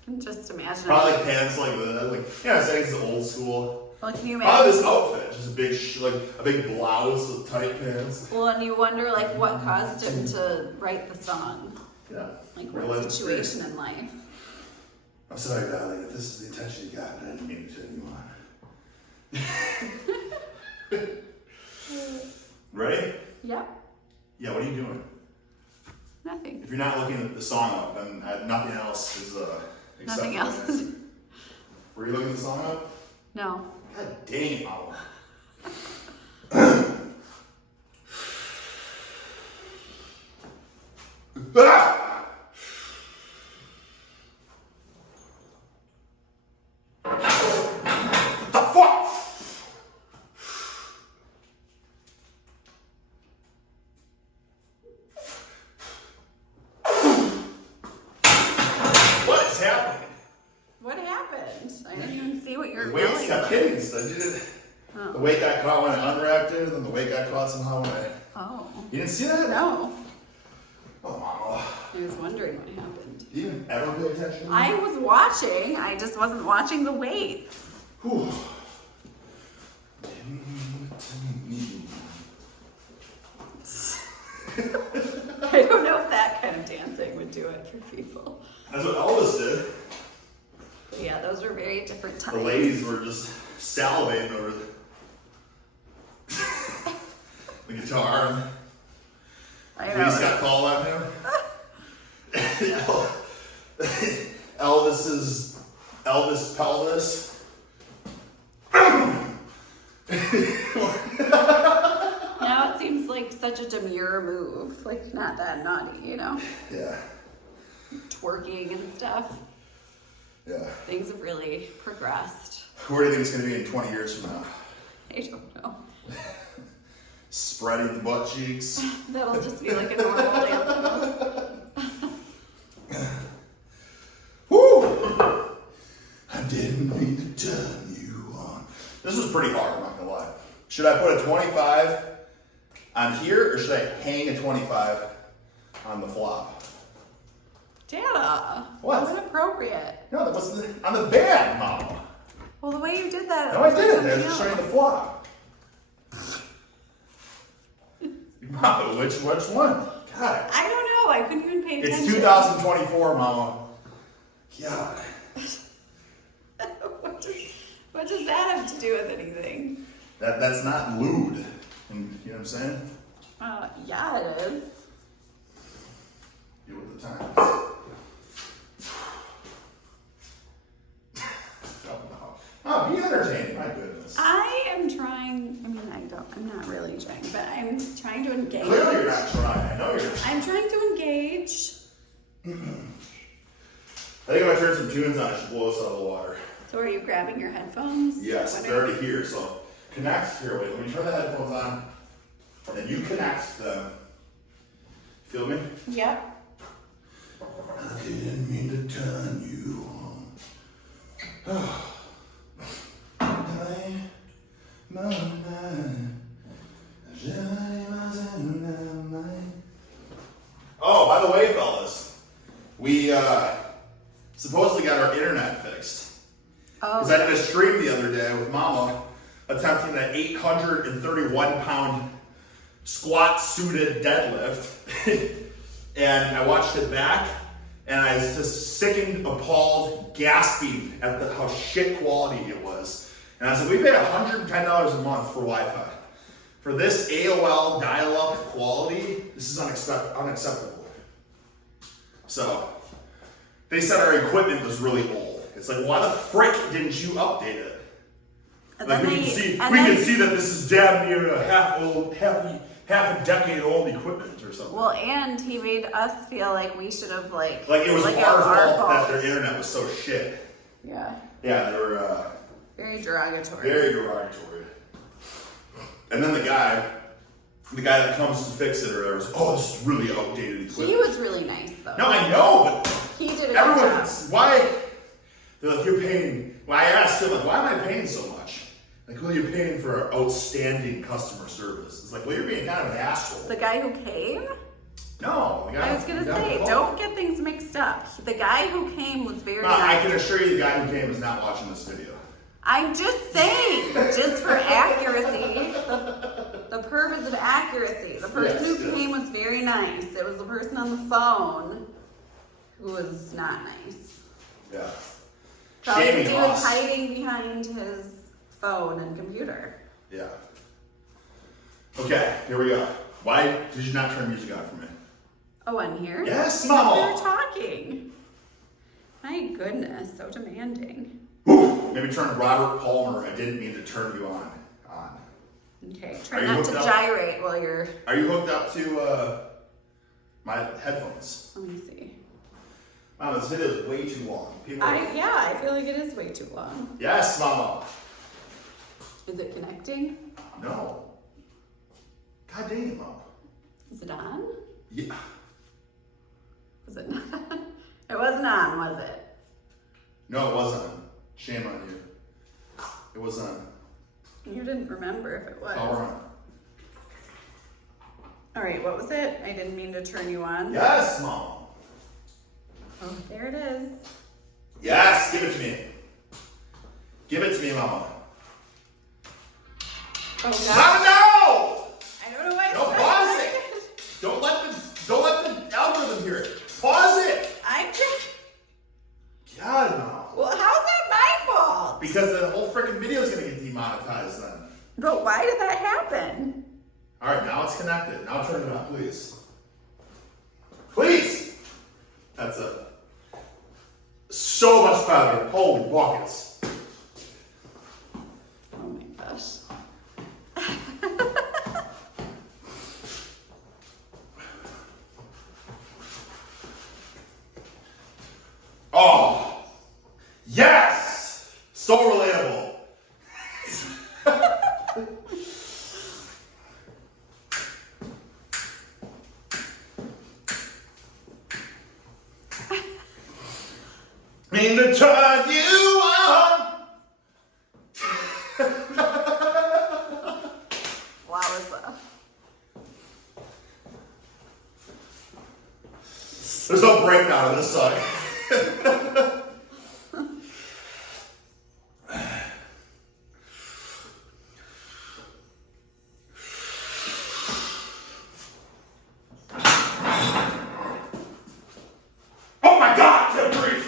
can just imagine. probably pants like that, it's like it's old school. Well, can you Probably imagine? this outfit, just a big a big blouse with tight pants. Well, and you wonder what caused him to write the song. Yeah. Like Real what life situation experience. in life. I'm sorry, darling, if this is the attention you got, I didn't mean to turn you on. Ready? Yep. Yeah, what are you doing? Nothing. If you're not looking at the song up, then nothing else is acceptable. Nothing else. Were you looking the song up? No. God dang it, Mama. Ah! What the fuck? What is happening? What happened? I didn't even see what you were The weights yelling got about. hitting, so you did. Oh. The weight got caught when I unwrapped it, and then the weight got caught somehow when I. Oh. You didn't see that? No. Oh, Mama. I was wondering what happened. Do you even ever pay attention? I was watching. I just wasn't watching the weights. Whew. I don't know if that kind of dancing would do it for people. That's what Elvis did. But yeah, those were very different times. The ladies were just salivating over the guitar. I know. Police got called on him. Elvis pelvis. Now it seems like such a demure move. Like, not that naughty, you know? Yeah. Twerking and stuff. Yeah. Things have really progressed. Where do you think it's going to be in 20 years from now? I don't know. Spreading the butt cheeks. That'll just be like a normal dance. Woo! I didn't mean to turn you on. This was pretty hard, I'm not gonna lie. Should I put a 25 on here, or should I hang a 25 on the flop? Dana, What? That was inappropriate. No, that wasn't on the bag, Mama. Well, the way you did that. No, I didn't. I was just showing the flop. Mama, which one? God. I don't know. I couldn't even pay attention. It's 2024, Mama. God. What does that have to do with anything? That's not lewd. And you know what I'm saying? Yeah, it is. Deal with the times. Oh, be entertaining, my goodness. I am trying, I'm not really trying, but I'm trying to engage. Clearly you're not trying, I know you're not. I'm trying to engage. I think if I turn some tunes on, it should blow us out of the water. So are you grabbing your headphones? Yes, they're already here, so connect. Here, wait, let me turn the headphones on, and then you connect them. Feel me? Yep. I didn't mean to turn you on. Oh, by the way, fellas, we supposedly got our internet fixed. Oh. Because I did a stream the other day with Mama attempting an 831-pound squat-suited deadlift. And I watched it back, and I was just sickened, appalled, gasping at how shit quality it was. And I said, we paid $110 a month for Wi-Fi. For this AOL dial-up quality, this is unacceptable. So, they said our equipment was really old. It's like, why the frick didn't you update it? And like then we can see that this is damn near a half a decade old equipment or something. Well, and he made us feel like we should have like it was our fault that their internet was so shit. Yeah. Yeah, they were very derogatory. Very derogatory. And then the guy that comes to fix it or whatever, was, oh, this is really outdated equipment. He was really nice though. No, I know, but he did a good job. Why? They're like, you're paying. Well, I asked him, like, why am I paying so much? Like, well, you're paying for outstanding customer service. It's like, well, you're being kind of an asshole. The guy who came? No, the guy. I was gonna say, don't get things mixed up. The guy who came was very nice. I can assure you, the guy who came is not watching this video. I'm just saying, just for accuracy, the purpose of accuracy. The person who came was very nice. It was the person on the phone who was not nice. Yeah. Probably because he was hiding behind his phone and computer. Yeah. Okay, here we go. Why did you not turn music on for me? Oh, I'm here? Yes, Mama. Mama. We were talking. My goodness, so demanding. Woo! Maybe turn Robert Palmer. I didn't mean to turn you on. Okay, try not to gyrate while you're... Are you hooked up to my headphones? Let me see. Wow, this video is way too long. Yeah, I feel like it is way too long. Yes, Mama. Is it connecting? No. God dang it, Mama. Is it on? Yeah. Was it not? It wasn't on, was it? No, it wasn't on. Shame on you. It was on. You didn't remember if it was. Power on. All right, what was it? I didn't mean to turn you on. Yes, Mama. Oh, there it is. Yes, give it to me. Give it to me, Mama. Oh, God. Mama, no! I don't know why. No, pause it. Don't let the algorithm hear it. Pause it. I'm just... God, Mama. Well, how's that my fault? Because the whole freaking video is going to get demonetized then. But why did that happen? All right, now it's connected. Now turn it on, please. Please! That's it. So much better. Holy buckets. Oh my gosh. Oh, yes! So relatable. Mean to turn you on. Wowza. There's no breakdown in this song. Oh my God, I can't breathe.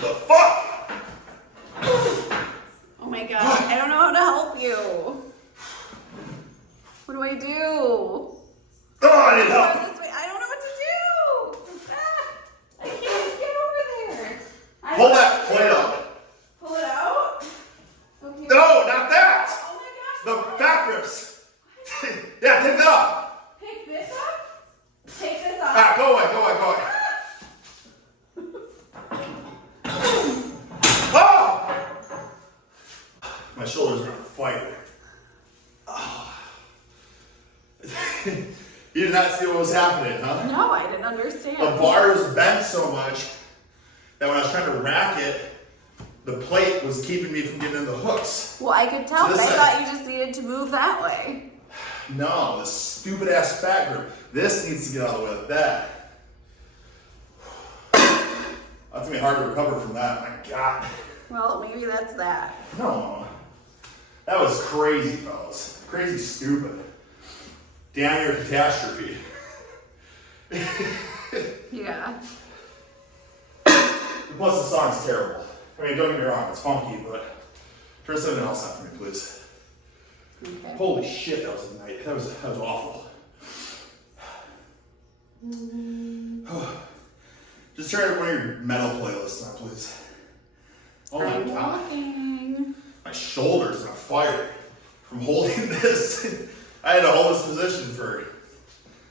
The fuck? Oh my God, I don't know how to help you. What do I do? Oh, I need help. I don't know what to do. I can't get over there. Pull that plate up. Pull it out? Okay. No, not that. Oh my gosh. The back rips. Yeah, take it up. Pick this up? Take this off. Ah, go away, go away, go away. Oh! My shoulders are on fire. Oh. You did not see what was happening, huh? No, I didn't understand. The bar was bent so much that when I was trying to rack it, the plate was keeping me from getting in the hooks. Well, I could tell, So but I this thought you just needed to move that way. No, this stupid ass fat grip. This needs to get out of the way like that. That's gonna be hard to recover from that. My God. Well, maybe that's that. No. That was crazy, fellas. Crazy stupid. Damn near catastrophe. Yeah. Plus the song's terrible. I mean, don't get me wrong, it's funky, but turn something else on for me, please. Okay. Holy shit, that was a night. That was awful. Just turn one of your metal playlists on, please. Oh my I'm God. looking. My shoulders are on fire from holding this. I had to hold this position for,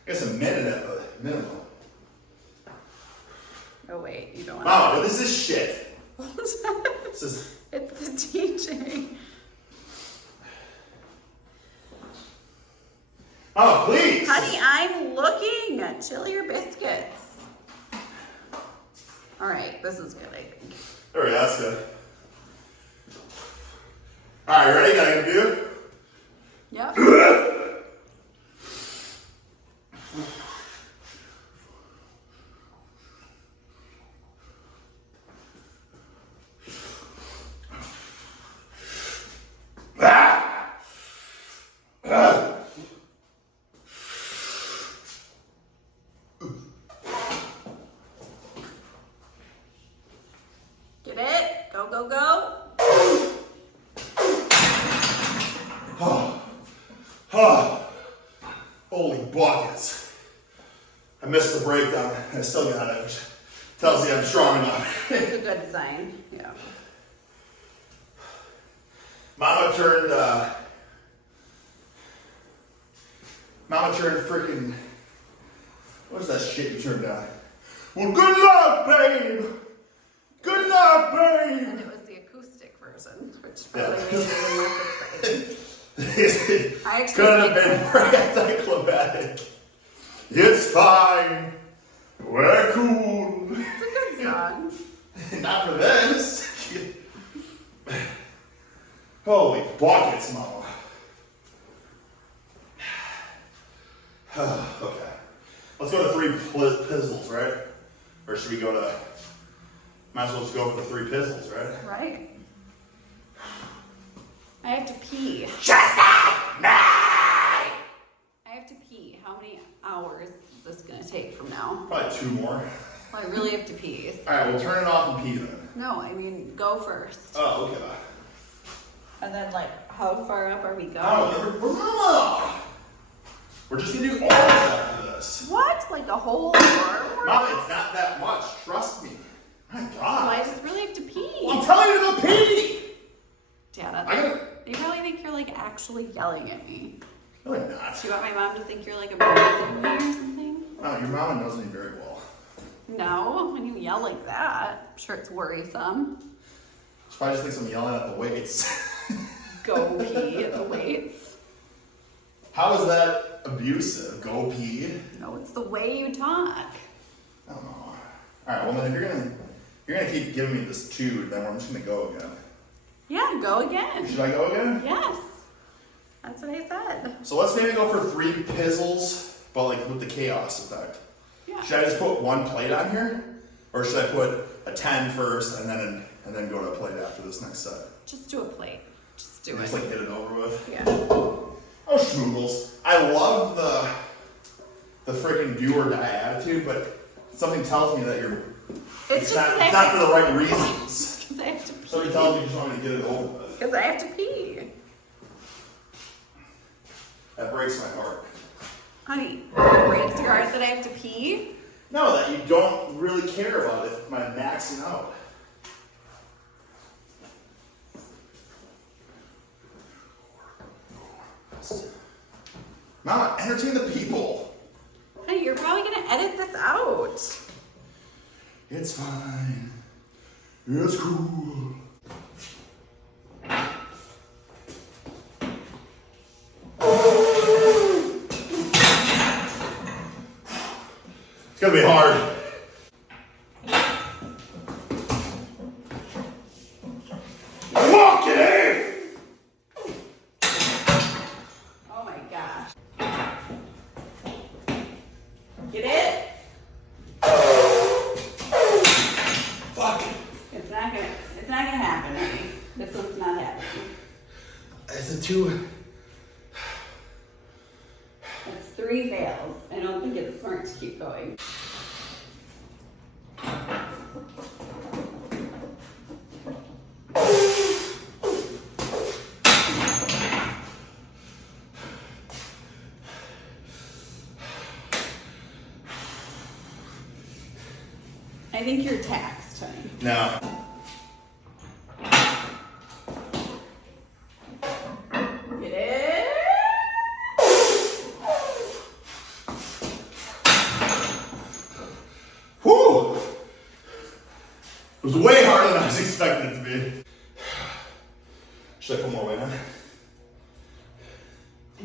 I guess, a minute at the minimum. Oh wait, you don't want Mama, what is this shit? This is, It's the teaching. Mama, please. Honey, I'm looking. Chill your biscuits. All right, this is good, I think. There we go, that's good. All right, you ready? Got a good view? Yep. Get it? Go, go, go. Oh, holy buckets. I missed the breakdown. I still got it, which tells you I'm strong enough. It's a good sign. Yeah. Mama turned freaking, what is that shit you turned on? Well, good luck, babe. Good luck, babe. And it was the acoustic version, which Yeah. probably made it even less exciting. I actually Couldn't have like been that more song. anticlimactic. It's fine. We're cool. It's a good song. Not for this. Holy buckets, mama. Okay. Let's go to 3 pizzles, right? Or should we go to, might as well just go for the 3 pizzles, right? Right? I have to pee. Justin! I have to pee. How many hours is this going to take from now? Probably 2 more. Well, I really have to pee. Alright, we'll turn it off and pee then. No, I mean, go first. Oh, okay. And then, like, how far up are we going? Oh, we're just gonna do all of that after this. What? Like a whole hour? Mom, it's not that much. Trust me. My Well, God. I just really have to pee. I'm telling you to go pee. Dad, I gotta. you probably think you're, like, actually yelling at me. No, I'm not. Do you want my mom to think you're, like, abusing me or something? No, your mama knows me very well. No, when you yell like that, I'm sure it's worrisome. She probably just thinks I'm yelling at the weights. Go pee at the weights. How is that abusive? Go pee? No, it's the way you talk. I don't know. Alright, well then if you're gonna keep giving me this 2, then I'm just gonna go again. Yeah, go again. Should I go again? Yes. That's what I said. So let's maybe go for 3 pizzles, but like with the chaos effect. Yeah. Should I just put 1 plate on here? Or should I put a 10 first and then go to a plate after this next set? Just do a plate. Just do Just it. like get it over with. Yeah. Oh, schmoogles. I love the freaking do or die attitude, but something tells me that it's not for the right reasons. Because I have to pee. Something tells me you just want me to get it over with. Because I have to pee. That breaks my heart. Honey, it breaks your heart that I have to pee? No, that you don't really care about if I'm maxing out. Mama, entertain the people. Honey, you're probably going to edit this out. It's fine. It's cool. It's gonna be hard. Okay. Oh my gosh. Get it? Fuck. It's not gonna happen, honey. This one's not happening. Is it too? That's 3 fails. I don't think it's smart to keep going. I think you're taxed, honey. No.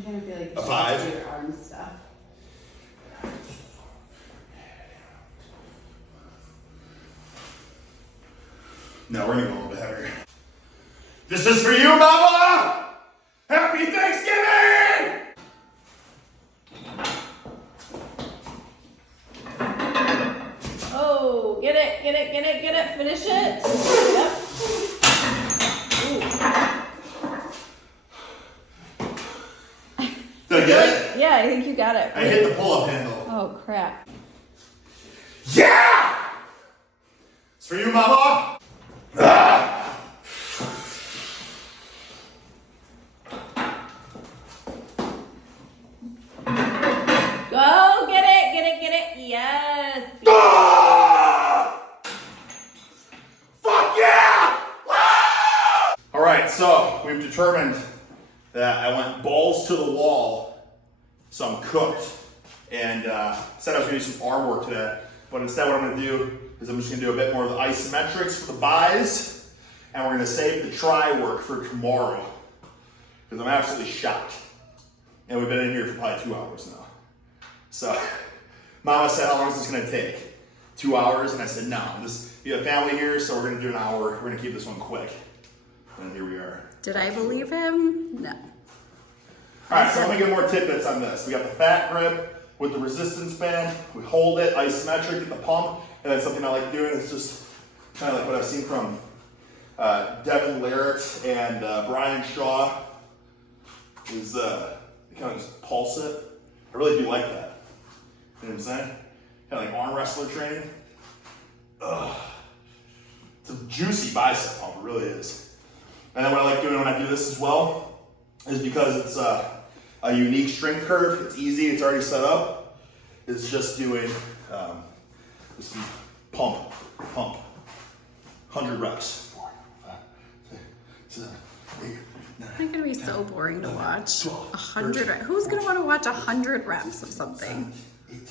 I kind of feel like a 5. your arm stuff. No, we're gonna go a little bit heavier. This is for you, Mama! Happy Thanksgiving! Oh, get it, get it, get it, get it, finish it. Yep. Did I get it? Yeah, I think you got it. I hit the pull-up handle. Oh, crap. Yeah! It's for you, Mama! Ah! Go, get it, get it, get it. Yes. Ah! Fuck yeah! Ah! All right, so we've determined that I went balls to the wall, so I'm cooked. And said I was gonna do some arm work today, but instead what I'm gonna do is I'm just gonna do a bit more of the isometrics for the bis, and we're gonna save the tri work for tomorrow, because I'm absolutely shocked. And we've been in here for probably 2 hours now. So, Mama said, how long is this gonna take? 2 hours? And I said, no, you have family here, so we're gonna do an hour. We're gonna keep this one quick. And here we are. Did I believe him? No. All right, so let me get more tidbits on this. We got the fat grip with the resistance band. We hold it, isometric, get the pump, and then something I like doing is just kind of like what I've seen from Devin Larrett and Brian Shaw is kind of just pulse it. I really do like that. You know what I'm saying? Kind of like arm wrestler training. Ugh. It's a juicy bicep pump, it really is. And then what I like doing when I do this as well is because it's a unique strength curve. It's easy, it's already set up. It's just doing just pump. 100 reps. 4, 5, 6, 7, 8, 9. It's gonna be so boring to watch. 100. Who's gonna want to watch 100 reps of something? 18,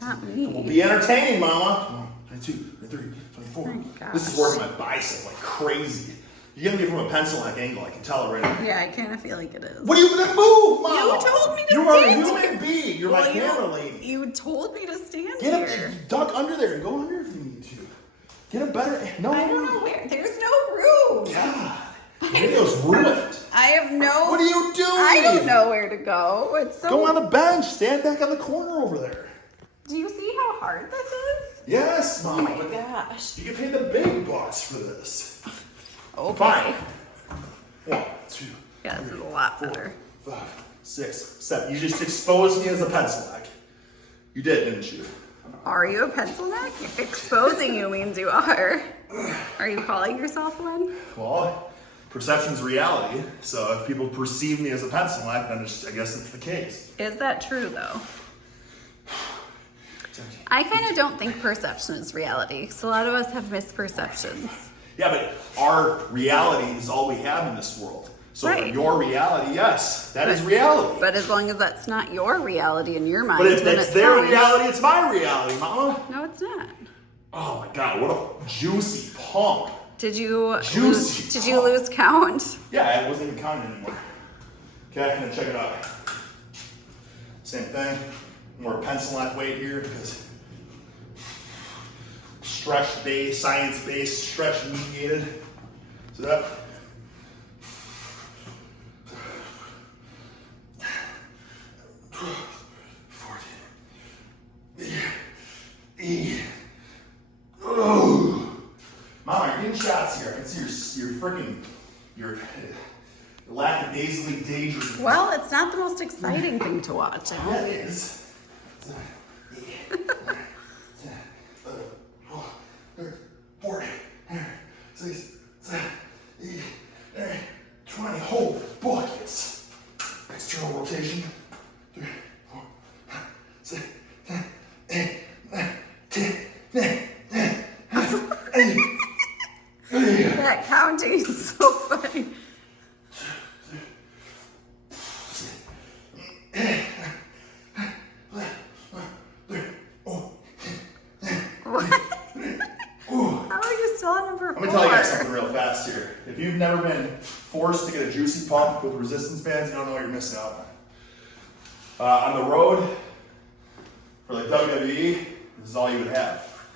Not me. We'll be entertaining, Mama. 22, 23, 24. Oh my This is gosh. working my bicep like crazy. You're getting me from a pencil-like angle. I can tell it right now. Yeah, I kind of feel like it is. What are you gonna move, Mama? You told me to You are a stand human here. being. You're my camera lady. You told me to stand Get up here. and duck under there and go under if you need to. Get a better. No. I don't know where. There's no room. God. The video's ruined. I have no. What are you doing? I don't know where to go. It's so. Go on the bench. Stand back on the corner over there. Do you see how hard this is? Yes, Oh Mama. my but gosh. You get paid the big bucks for this. Okay. Fine. 1, 2. Yeah, this 3, is a lot 4, better. 5, 6, 7. You just exposed me as a pencil neck. You did, didn't you? Are you a pencil neck? Exposing you means you are. Are you calling yourself one? Well, perception's reality. So if people perceive me as a pencil neck, then I guess it's the case. Is that true though? I kind of don't think perception is reality. So a lot of us have misperceptions. Yeah, but our reality is all we have in this world. So for Right. your reality, yes, that is reality. But as long as that's not your reality in your mind, But if then it's it's their fine. reality, it's my reality, Mama. No, it's not. Oh my God, what a juicy pump. Did you Juicy did you lose count? Yeah, I wasn't even counting anymore. Okay, I'm gonna check it out. Same thing, more pencil neck weight here because stretch based, science based, stretch mediated. So that. Oh, Mama, you're getting shots here. I can see your freaking your lackadaisically daydream. Well, it's not the most exciting thing to watch. Yeah, it is. 40, 6, 7, 8, 20 whole buckets. External rotation. 3, 4, 5, 6, 7, 8, 9, 10. That counting is so funny. What? How are you still on number 4? Let me tell you guys something real fast here. If you've never been forced to get a juicy pump with resistance bands, you don't know what you're missing out on. On the road, for like WWE, this is all you would have.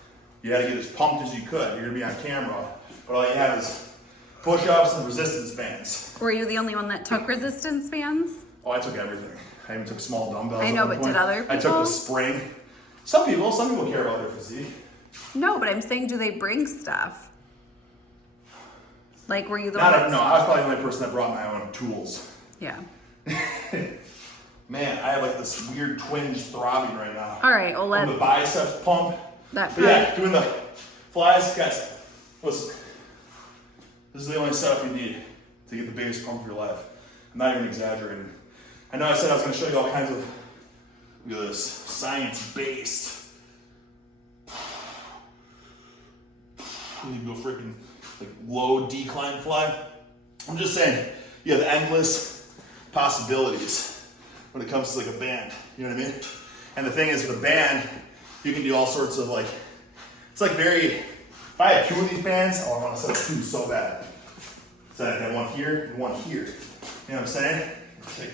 You had to get as pumped as you could. You're gonna be on camera, but all you have is push-ups and resistance bands. Were you the only one that took resistance bands? Oh, I took everything. I even took small dumbbells. I know, but did other people? I took the spring. Some people care about their physique. No, but I'm saying, do they bring stuff? Like, were you the No, one? I was probably the only person that brought my own tools. Yeah. Man, I have like this weird twinge throbbing right now. All right, well, From the biceps pump. That But yeah, doing the flies, guys, listen. This is the only setup you need to get the biggest pump of your life. I'm not even exaggerating. I know I said I was going to show you all kinds of, look at this, science-based. You go freaking like low decline fly. I'm just saying, you have endless possibilities when it comes to like a band. You know what I mean? And the thing is, with a band, you can do all sorts of like, it's like very, if I had 2 of these bands, oh, I want to set up 2 so bad. So I have one here and one here. You know what I'm saying? It's like,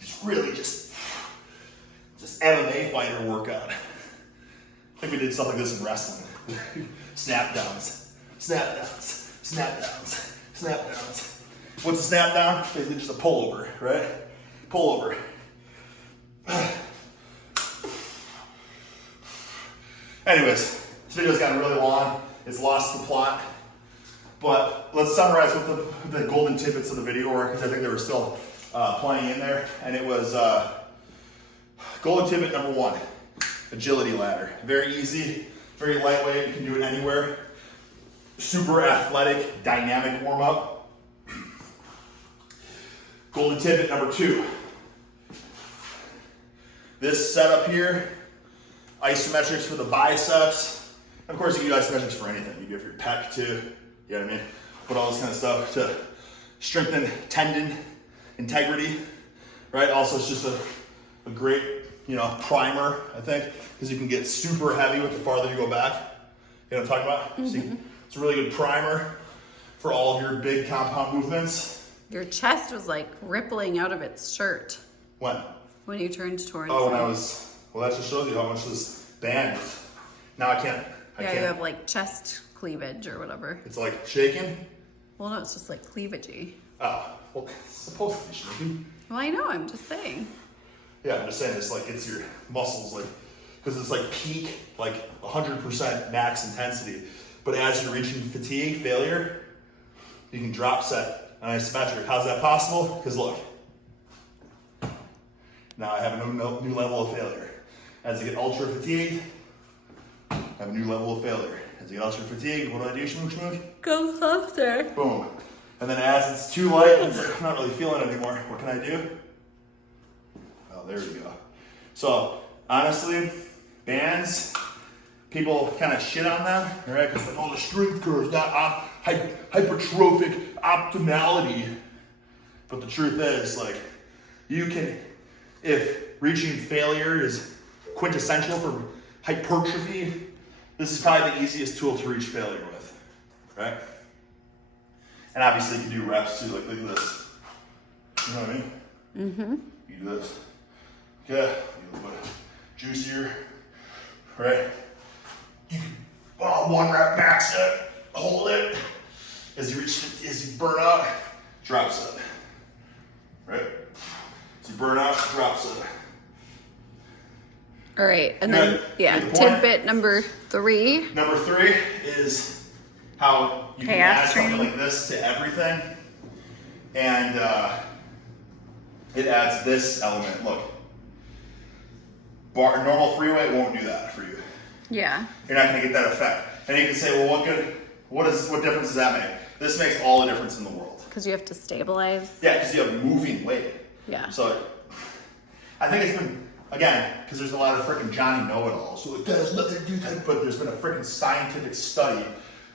just really just MMA fighter workout. I think we did stuff like this in wrestling. Snap downs, snap downs, snap downs, snap downs. What's a snap down? Basically just a pullover, right? Pullover. Anyways, this video's gotten really long. It's lost the plot. But let's summarize what the golden tidbits of the video were, because I think they were still playing in there. And it was golden tidbit number 1, agility ladder. Very easy, very lightweight. You can do it anywhere. Super athletic, dynamic warm up. Golden tidbit number 2. This setup here, isometrics for the biceps. Of course, you can do isometrics for anything. You can do it for your pec too. You know what I mean? Put all this kind of stuff to strengthen tendon integrity, right? Also, it's just a great, primer, I think, because you can get super heavy with the farther you go back. You know what I'm talking about? Mm-hmm. So it's a really good primer for all of your big compound movements. Your chest was like rippling out of its shirt. When? When you turned towards when I was, well, that just shows you how much this band is. Now I can't. You have like chest cleavage or whatever. It's like shaking? Well, no, it's just like cleavagey. Oh, well, it's supposed to be shaking. Well, I know, I'm just saying. Yeah, I'm just saying it's like, it's your muscles, like, because it's like peak, like 100% max intensity. But as you're reaching fatigue, failure, you can drop set on isometric. How's that possible? Because look, now I have a new level of failure. As I get ultra fatigued, I have a new level of failure. As I get ultra fatigued, what do? Schmook? Go faster. Boom. And then as it's too light, it's like, I'm not really feeling it anymore. What can I do? Oh, there we go. So, honestly, bands, people kind of shit on them, right? Because the strength curves, not hypertrophic optimality. But the truth is, like, you can, if reaching failure is quintessential for hypertrophy, this is probably the easiest tool to reach failure with, right? And obviously you can do reps too, like look at this. You know what I mean? Mm-hmm. You do this. Okay, a little bit juicier, right? You can, 1 rep max it, hold it. As you burn out, drop set, right? As you burn out, drop set. All right, and then, tidbit number 3. Number 3 is how you can add something like this to everything. And it adds this element. Look, normal free weight won't do that for you. Yeah. You're not gonna get that effect. And you can say, well, what difference does that make? This makes all the difference in the world. Because you have to stabilize. Yeah, because you have moving weight. Yeah. So I think it's been, again, because there's a lot of freaking Johnny know-it-alls. So it does nothing to do that, but there's been a freaking scientific study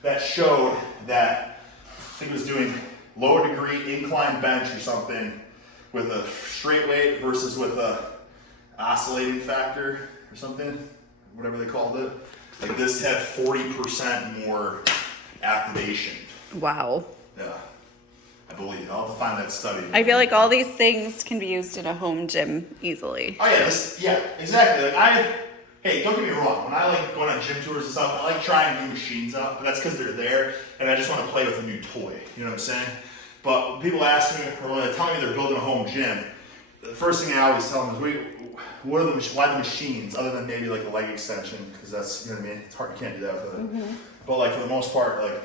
that showed that, I think it was doing lower degree incline bench or something with a straight weight versus with a oscillating factor or something, whatever they called it. Like this had 40% more activation. Wow. Yeah. I believe. I'll have to find that study. I feel like all these things can be used in a home gym easily. Oh yeah, exactly. Like hey, don't get me wrong. When I like going on gym tours and stuff, I like trying new machines out, but that's because they're there, and I just want to play with a new toy. You know what I'm saying? But when people ask me, or when they tell me they're building a home gym, the first thing I always tell them is, why the machines, other than maybe like a leg extension, because that's, you know what I mean? It's hard, you can't do that with it. Mm-hmm. But like for the most part, like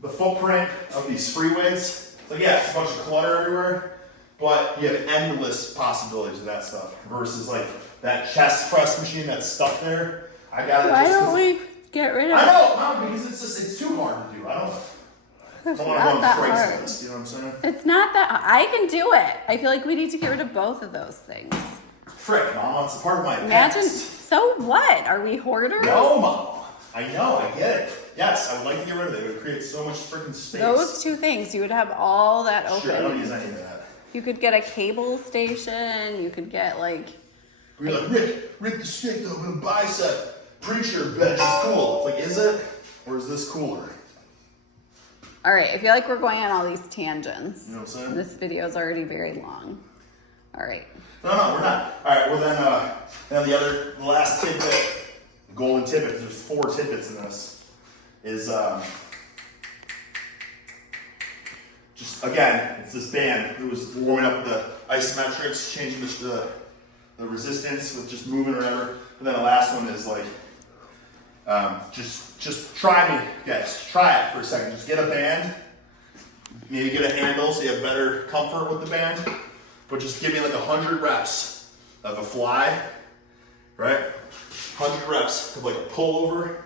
the footprint of these free weights, like yeah, it's a bunch of clutter everywhere, but you have endless possibilities of that stuff versus like that chest press machine that's stuck there. I got it. Why don't we get rid of it? I know, because it's too hard to do. I don't want to go on Craigslist, you know what I'm saying? It's not that I can do it. I feel like we need to get rid of both of those things. Frick, Mama, it's a part of my Imagine, past. so what? Are we hoarders? No, Mama. I know, I get it. Yes, I would like to get rid of it. It would create so much freaking space. Those two things, you would have all that open. Sure, I don't use any of that. You could get a cable station. You could get like... You're like, Rick the stick though, with a bicep. Preacher bench is cool. It's like, is it? Or is this cooler? All right, I feel like we're going on all these tangents. You know what I'm saying? This video is already very long. All right. No, we're not. All right, well then the last tidbit, golden tidbit, there's 4 tidbits in this, is just, again, it's this band who was warming up the isometrics, changing the resistance with just moving or whatever. And then the last one is like, just try me, guys. Try it for a second. Just get a band. Maybe get a handle so you have better comfort with the band. But just give me like 100 reps of a fly, right? 100 reps of like a pullover.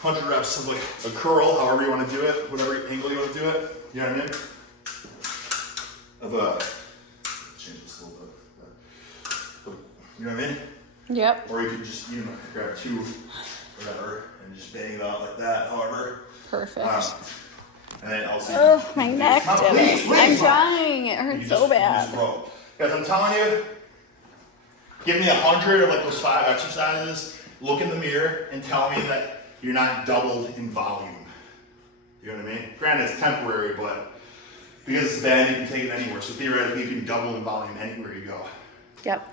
100 reps of like a curl, however you want to do it, whatever angle you want to do it. You know what I mean? Of a, change this a little bit. You know what I mean? Yep. Or you could just, grab 2, whatever, and just bang it out like that, however. Perfect. And then also... Oh, my neck, Jimmy. I'm trying. It hurts so bad. Guys, I'm telling you, give me 100 of like those 5 exercises, look in the mirror, and tell me that you're not doubled in volume. You know what I mean? Granted, it's temporary, but because it's bad, you can take it anywhere. So theoretically, you can double in volume anywhere you go. Yep.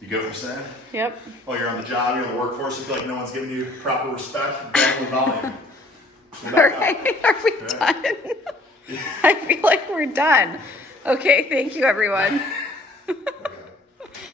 You get what I'm saying? Yep. Oh, you're on the job, you're in the workforce, you feel like no one's giving you proper respect, double in volume. All right, are we done? I feel like we're done. Okay, thank you, everyone. Okay.